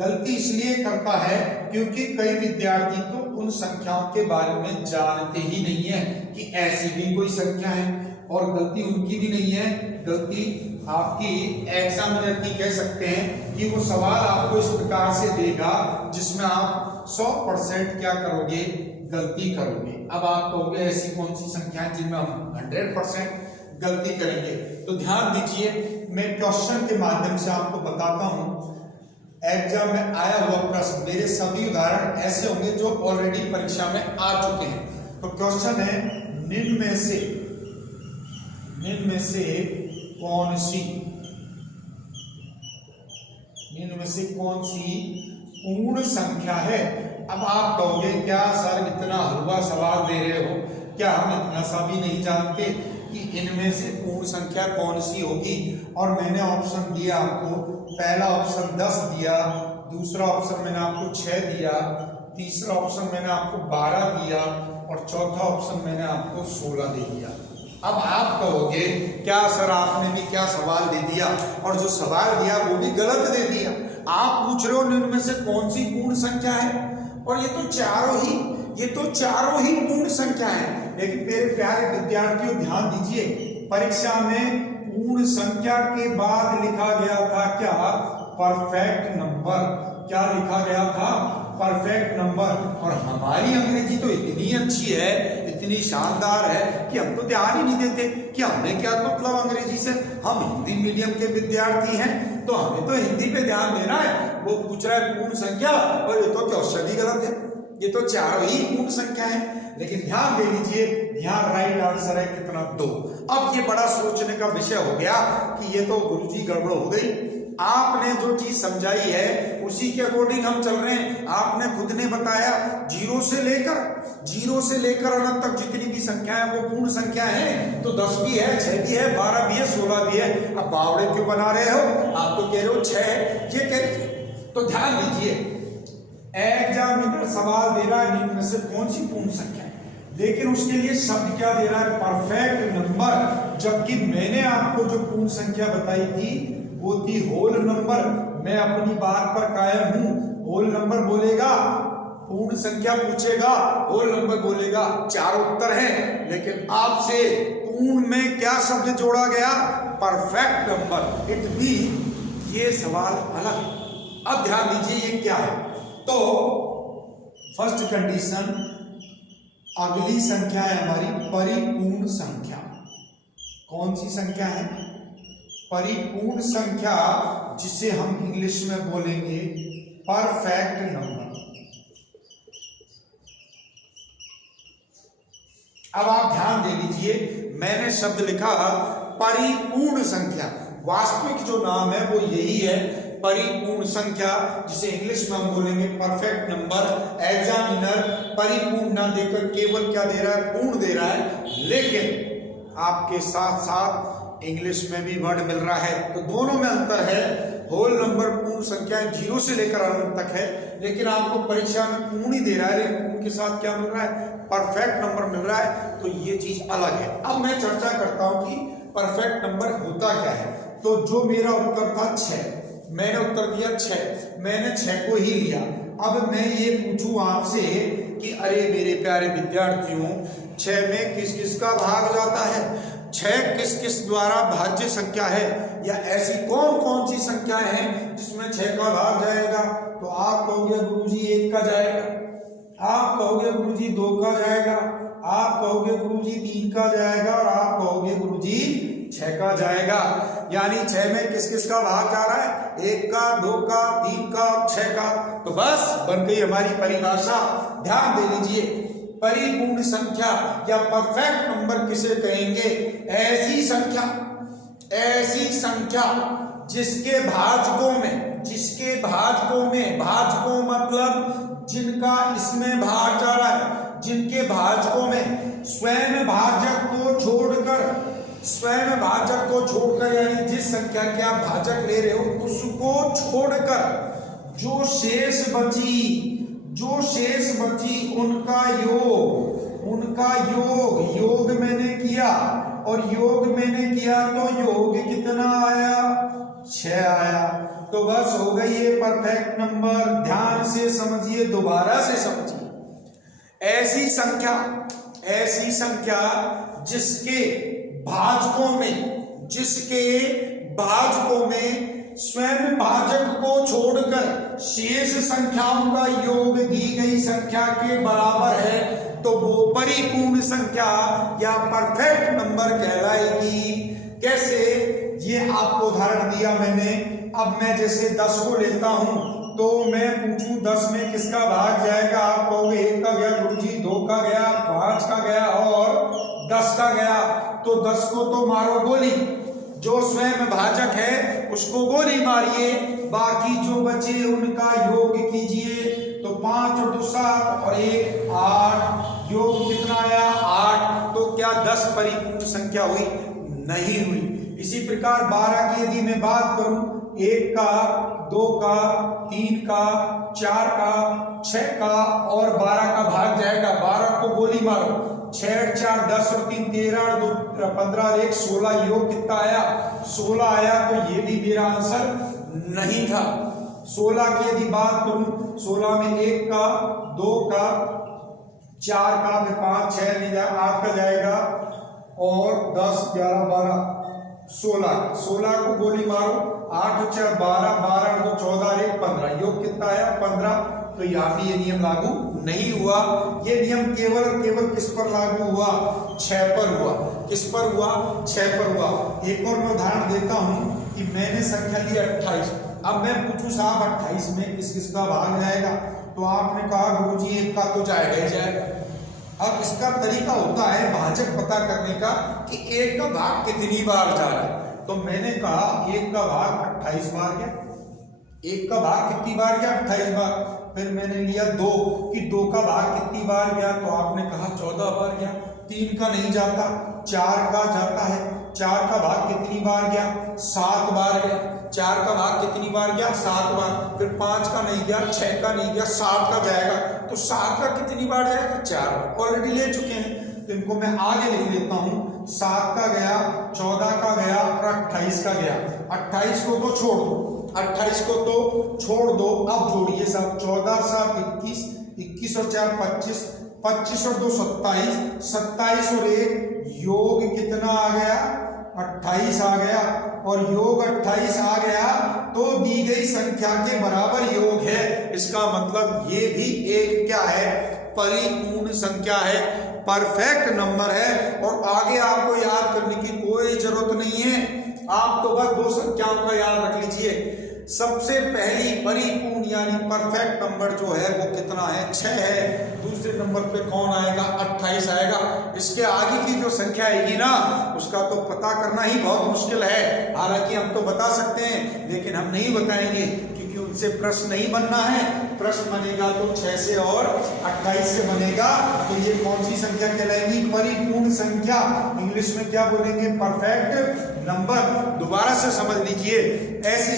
गलती इसलिए करता है क्योंकि कई विद्यार्थी तो उन संख्याओं के बारे में जानते ही नहीं है कि ऐसी भी कोई संख्या है, और गलती उनकी भी नहीं है, गलती आपकी एग्जामिनर की कह सकते हैं कि वो सवाल आपको इस प्रकार से देगा जिसमें आप 100% क्या करोगे, गलती करोगे। अब आप कहोगे ऐसी कौन सी संख्या है जिनमें हम 100% गलती करेंगे। तो ध्यान दीजिए, मैं क्वेश्चन के माध्यम से आपको बताता हूं। एग्जाम में आया हुआ प्रश्न, मेरे सभी उदाहरण ऐसे होंगे जो ऑलरेडी परीक्षा में आ चुके हैं। तो क्वेश्चन है, निम्न में से कौन सी पूर्ण संख्या है। अब आप कहोगे क्या सर इतना हलवा सवाल दे रहे हो, क्या हम इतना सा भी नहीं जानते कि इनमें से पूर्ण संख्या कौन सी होगी। और मैंने ऑप्शन दिया आपको, पहला ऑप्शन 10 दिया, दूसरा ऑप्शन मैंने आपको 6 दिया, तीसरा ऑप्शन मैंने आपको 12 दिया और चौथा ऑप्शन मैंने आपको 16 दे दिया। अब आप कहोगे क्या सर आपने भी क्या सवाल दे दिया, और जो सवाल दिया वो भी गलत दे दिया। आप पूछ रहे हो इनमें से कौन सी पूर्ण संख्या है, और ये तो चारों ही पूर्ण संख्या है। लेकिन मेरे प्यारे विद्यार्थियों ध्यान दीजिए, परीक्षा में पूर्ण संख्या के बाद लिखा गया था क्या, परफेक्ट नंबर। क्या लिखा गया था, परफेक्ट नंबर। और हमारी अंग्रेजी तो इतनी अच्छी है, इतनी शानदार है कि हम तो ध्यान ही नहीं देते कि हमें क्या मतलब अंग्रेजी से। हम हिंदी मीडियम के विद्यार्थी हैं तो हमें तो हिंदी पे ध्यान देना है। वो पूछ रहा है पूर्ण संख्या और ये तो क्वेश्चन ही गलत है, ये तो चारों ही पूर्ण संख्या है। लेकिन ध्यान दे लीजिए, यहाँ राइट आंसर है कितना, 2। अब ये बड़ा सोचने का विषय हो गया कि ये तो गुरुजी गड़बड़ हो गई। आपने जो चीज समझाई है उसी के अकॉर्डिंग हम चल रहे हैं। आपने खुद ने बताया 0 से लेकर अनंत तक जितनी भी संख्या है वो पूर्ण संख्या है। तो 10 भी है, 6 भी है, 12 भी है, 16 भी है। अब बावड़े क्यों बना रहे हो, आप तो कह रहे हो 6 है, ये कह रहे। तो ध्यान दीजिए, एग्जामिनर सवाल दे रहा है इनमें से कौन सी पूर्ण संख्या है, लेकिन उसके लिए शब्द क्या दे रहा है, परफेक्ट नंबर। जबकि मैंने आपको जो पूर्ण संख्या बताई थी वो थी होल नंबर। मैं अपनी बात पर कायम हूं, होल नंबर बोलेगा, पूर्ण संख्या पूछेगा, होल नंबर बोलेगा। 4 उत्तर हैं, लेकिन आपसे पूर्ण में क्या शब्द जोड़ा गया, परफेक्ट नंबर। इट भी ये सवाल अलग है। अब ध्यान दीजिए ये क्या है। तो फर्स्ट कंडीशन, अगली संख्या है हमारी परिपूर्ण संख्या। कौन सी संख्या है, परिपूर्ण संख्या, जिसे हम इंग्लिश में बोलेंगे परफेक्ट नंबर। अब आप ध्यान दे लीजिए, मैंने शब्द लिखा परिपूर्ण संख्या। वास्तविक जो नाम है वो यही है, परिपूर्ण संख्या, जिसे इंग्लिश में हम बोलेंगे परफेक्ट नंबर। एग्जामिनर परिपूर्ण ना देकर केवल क्या दे रहा है, पूर्ण दे रहा है। लेकिन आपके साथ साथ इंग्लिश में भी वर्ड मिल रहा है, तो दोनों में अंतर है। होल नंबर पूर्ण संख्या 0 से लेकर अनंत तक है, लेकिन आपको परीक्षा में पूर्ण ही दे रहा है, लेकिन पूर्ण के साथ क्या मिल रहा है, परफेक्ट नंबर मिल रहा है। तो ये चीज अलग है। अब मैं चर्चा करता हूं कि परफेक्ट नंबर होता क्या है। तो जो मेरा उत्तर था 6, मैंने उत्तर दिया 6, मैंने 6 को ही लिया। अब मैं ये पूछूं आपसे कि अरे मेरे प्यारे विद्यार्थियों, 6 में किस किस का भाग जाता है। 6 किस किस द्वारा भाज्य संख्या है, या ऐसी कौन कौन सी संख्याएं हैं जिसमें 6 का भाग जाएगा? तो आप कहोगे गुरुजी 1 का जाएगा, आप कहोगे गुरुजी 2 का जाएगा, आप कहोगे गुरुजी 3 का जाएगा, और आप कहोगे गुरुजी 6 का जाएगा। यानी 6 में किस किस का भाग जा रहा है? 1 का, 2 का, 3 का और 6 का। तो बस बन गई हमारी परिभाषा। ध्यान दे लीजिए, परिपूर्ण संख्या या परफेक्ट नंबर किसे कहेंगे? ऐसी संख्या जिसके भाजकों में भाजकों मतलब जिनका इसमें भाग जा रहा है, जिनके भाजकों में स्वयं भाजक को छोड़कर यानी जिस संख्या के आप भाजक ले रहे हो उसको छोड़कर जो शेष बची उनका योग मैंने किया, और योग मैंने किया तो योग कितना आया? 6 आया। तो बस हो गई ये परफेक्ट नंबर। ध्यान से समझिए, दोबारा से समझिए। ऐसी संख्या जिसके भाजकों में स्वयं भाजक को छोड़कर शेष संख्याओं का योग दी गई संख्या के बराबर है, तो वो परिपूर्ण संख्या या परफेक्ट नंबर कहलाएगी। कैसे? ये आपको उदाहरण दिया मैंने। अब मैं जैसे 10 को लेता हूं तो मैं पूछूं 10 में किसका भाग जाएगा? आप कहोगे 1 का गया गुरुजी, 2 का गया, 5 का गया और 10 का गया। तो 10 को तो मारो गोली, जो स्वयं भाजक है उसको गोली मारिए, बाकी जो बचे उनका योग कीजिए। तो 5 और 2 7 और 1 8, योग कितना आया? 8। तो क्या 10 परिपूर्ण संख्या हुई? नहीं हुई। इसी प्रकार 12 की यदि मैं बात करूं, 1 का, 2 का, 3 का, 4 का, 6 का और 12 का भाग जाएगा। 12 को गोली मारो, 6 और 4 10 और 3 13 और 2 15 और 1 16, योग कितना आया? 16 आया। तो ये भी मेरा आंसर नहीं था। 16 की यदि बात करूं, 16 में 1 का, 2 का, 4 का, फिर 5 6 नहीं जाए, 8 का जाएगा और 10 11 12 16 को गोली मारो, 8 और 4 12, 12 और 2 14 और 1 15, योग कितना आया? 15। तो यहाँ भी ये नियम लागू नहीं हुआ। ये नियम केवल किस पर लागू हुआ? 6 पर हुआ। किस पर हुआ? 6 पर हुआ। एक और मैं उदाहरण देता हूं कि मैंने संख्या ली 28। अब मैं पूछूं साहब 28 में किस किस का भाग जाएगा? तो आपने कहा गुरुजी 1 का तो जाएगा ही जाएगा। अब इसका तरीका होता है भाजक पता करने का कि 1 का भाग कितनी बार जा रहा है। तो मैंने कहा 1 का भाग 28 बार गया। 1 का भाग कितनी बार गया? 28 बार। फिर मैंने लिया 2 कि 2 का भाग कितनी बार गया? तो आपने कहा 14 बार गया। 3 का नहीं जाता, 4 का जाता है। 4 का भाग कितनी बार गया? 7 बार गया। 4 का भाग कितनी बार गया? 7 बार। फिर 5 का नहीं गया, 6 का नहीं गया, 7 का जाएगा। तो 7 का कितनी बार जाएगा? 4। ऑलरेडी ले चुके हैं, तो इनको मैं आगे लिख लेता हूं। 7 का गया, 14 का गया और 28 का गया। 28 को तो छोड़ दो, 28 को तो छोड़ दो। अब जोड़िए सब, 14 7 21, 21 और 4 25, 25 और 2 27, 27 और 1 योग कितना आ गया? 28 आ गया। और योग 28 आ गया तो दी गई संख्या के बराबर योग है। इसका मतलब ये भी एक क्या है? परिपूर्ण संख्या है, परफेक्ट नंबर है। और आगे आपको याद करने की कोई जरूरत नहीं है, आप तो बस 2 संख्याओं का याद रख लीजिए। सबसे पहली परिपूर्ण यानी परफेक्ट नंबर जो है वो कितना है? 6 है। दूसरे नंबर पे कौन आएगा? 28 आएगा। इसके आगे की जो संख्या आएगी ना उसका तो पता करना ही बहुत मुश्किल है। हालांकि हम तो बता सकते हैं लेकिन हम नहीं बताएंगे क्योंकि उनसे प्रश्न नहीं बनना है। प्रश्न बनेगा तो 6 से और 28 से बनेगा। तो ये कौन सी संख्या कहलाएगी? परिपूर्ण संख्या। इंग्लिश में क्या बोलेंगे? Perfect number. दोबारा से समझ लीजिए, ऐसी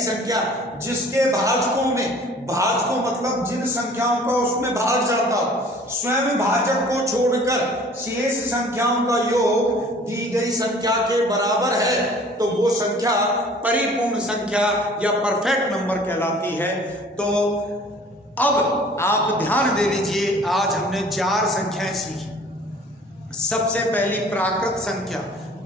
संख्या जिसके भाजकों में, भाजकों मतलब जिन संख्याओं का उसमें भाग जाता हो, स्वयं भाजक को छोड़कर शेष संख्याओं का योग दी गई संख्या के बराबर है, तो वो संख्या परिपूर्ण संख्या या परफेक्ट नंबर कहलाती है। तो अब आप ध्यान दे लीजिए, आज हमने 4 संख्याएं सीखी। सबसे पहली प्राकृत संख्या,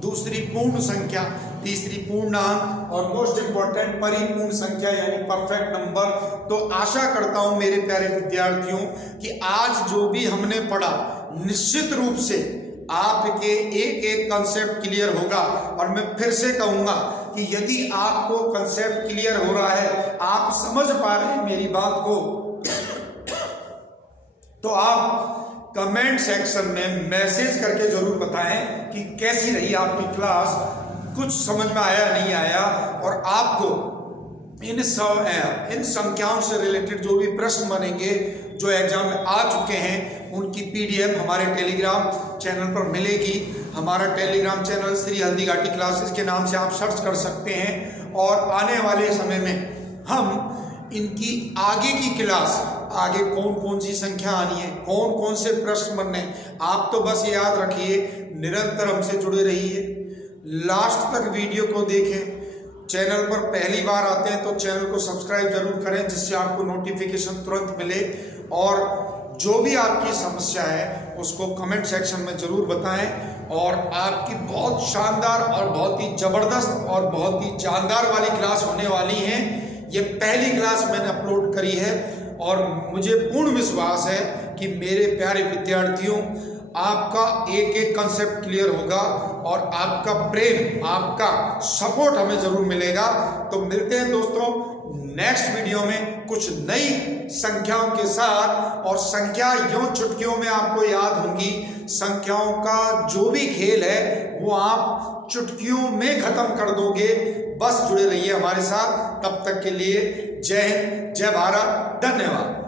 दूसरी पूर्ण संख्या, तीसरी पूर्णांक और मोस्ट इंपॉर्टेंट परिपूर्ण संख्या यानी परफेक्ट नंबर। तो आशा करता हूं मेरे प्यारे विद्यार्थियों कि आज जो भी हमने पढ़ा निश्चित रूप से आपके एक एक कंसेप्ट क्लियर होगा। और मैं फिर से कहूंगा कि यदि आपको कंसेप्ट क्लियर हो रहा है, आप समझ पा रहे हैं मेरी बात को, तो आप कमेंट सेक्शन में मैसेज करके जरूर बताएं कि कैसी रही आपकी क्लास, कुछ समझ में आया नहीं आया। और आपको इन संख्याओं से रिलेटेड जो भी प्रश्न बनेंगे जो एग्जाम में आ चुके हैं उनकी पीडीएफ हमारे टेलीग्राम चैनल पर मिलेगी। हमारा Telegram channel Shri Haldi Ghati classes के नाम से आप सर्च कर सकते हैं। और आने वाले समय में हम इनकी आगे की क्लास, आगे कौन कौन सी संख्या आनी है, कौन कौन से प्रश्न बनने, आप तो बस याद रखिए निरंतर हमसे जुड़े रहिए, लास्ट तक वीडियो को देखें। चैनल पर पहली बार आते हैं तो चैनल को सब्सक्राइब जरूर करें जिससे आपको नोटिफिकेशन तुरंत मिले। और जो भी आपकी समस्या है उसको कमेंट सेक्शन में जरूर बताएं। और आपकी बहुत शानदार और बहुत ही जबरदस्त और बहुत ही जानदार वाली क्लास होने वाली है। ये पहली क्लास मैंने अपलोड करी है और मुझे पूर्ण विश्वास है कि मेरे प्यारे विद्यार्थियों आपका एक एक कंसेप्ट क्लियर होगा और आपका प्रेम, आपका सपोर्ट हमें जरूर मिलेगा। तो मिलते हैं दोस्तों नेक्स्ट वीडियो में कुछ नई संख्याओं के साथ। और संख्या यूं चुटकियों में आपको याद होंगी, संख्याओं का जो भी खेल है वो आप चुटकियों में खत्म कर दोगे। बस जुड़े रहिए हमारे साथ, तब तक के लिए जय हिंद, जय भारत, धन्यवाद।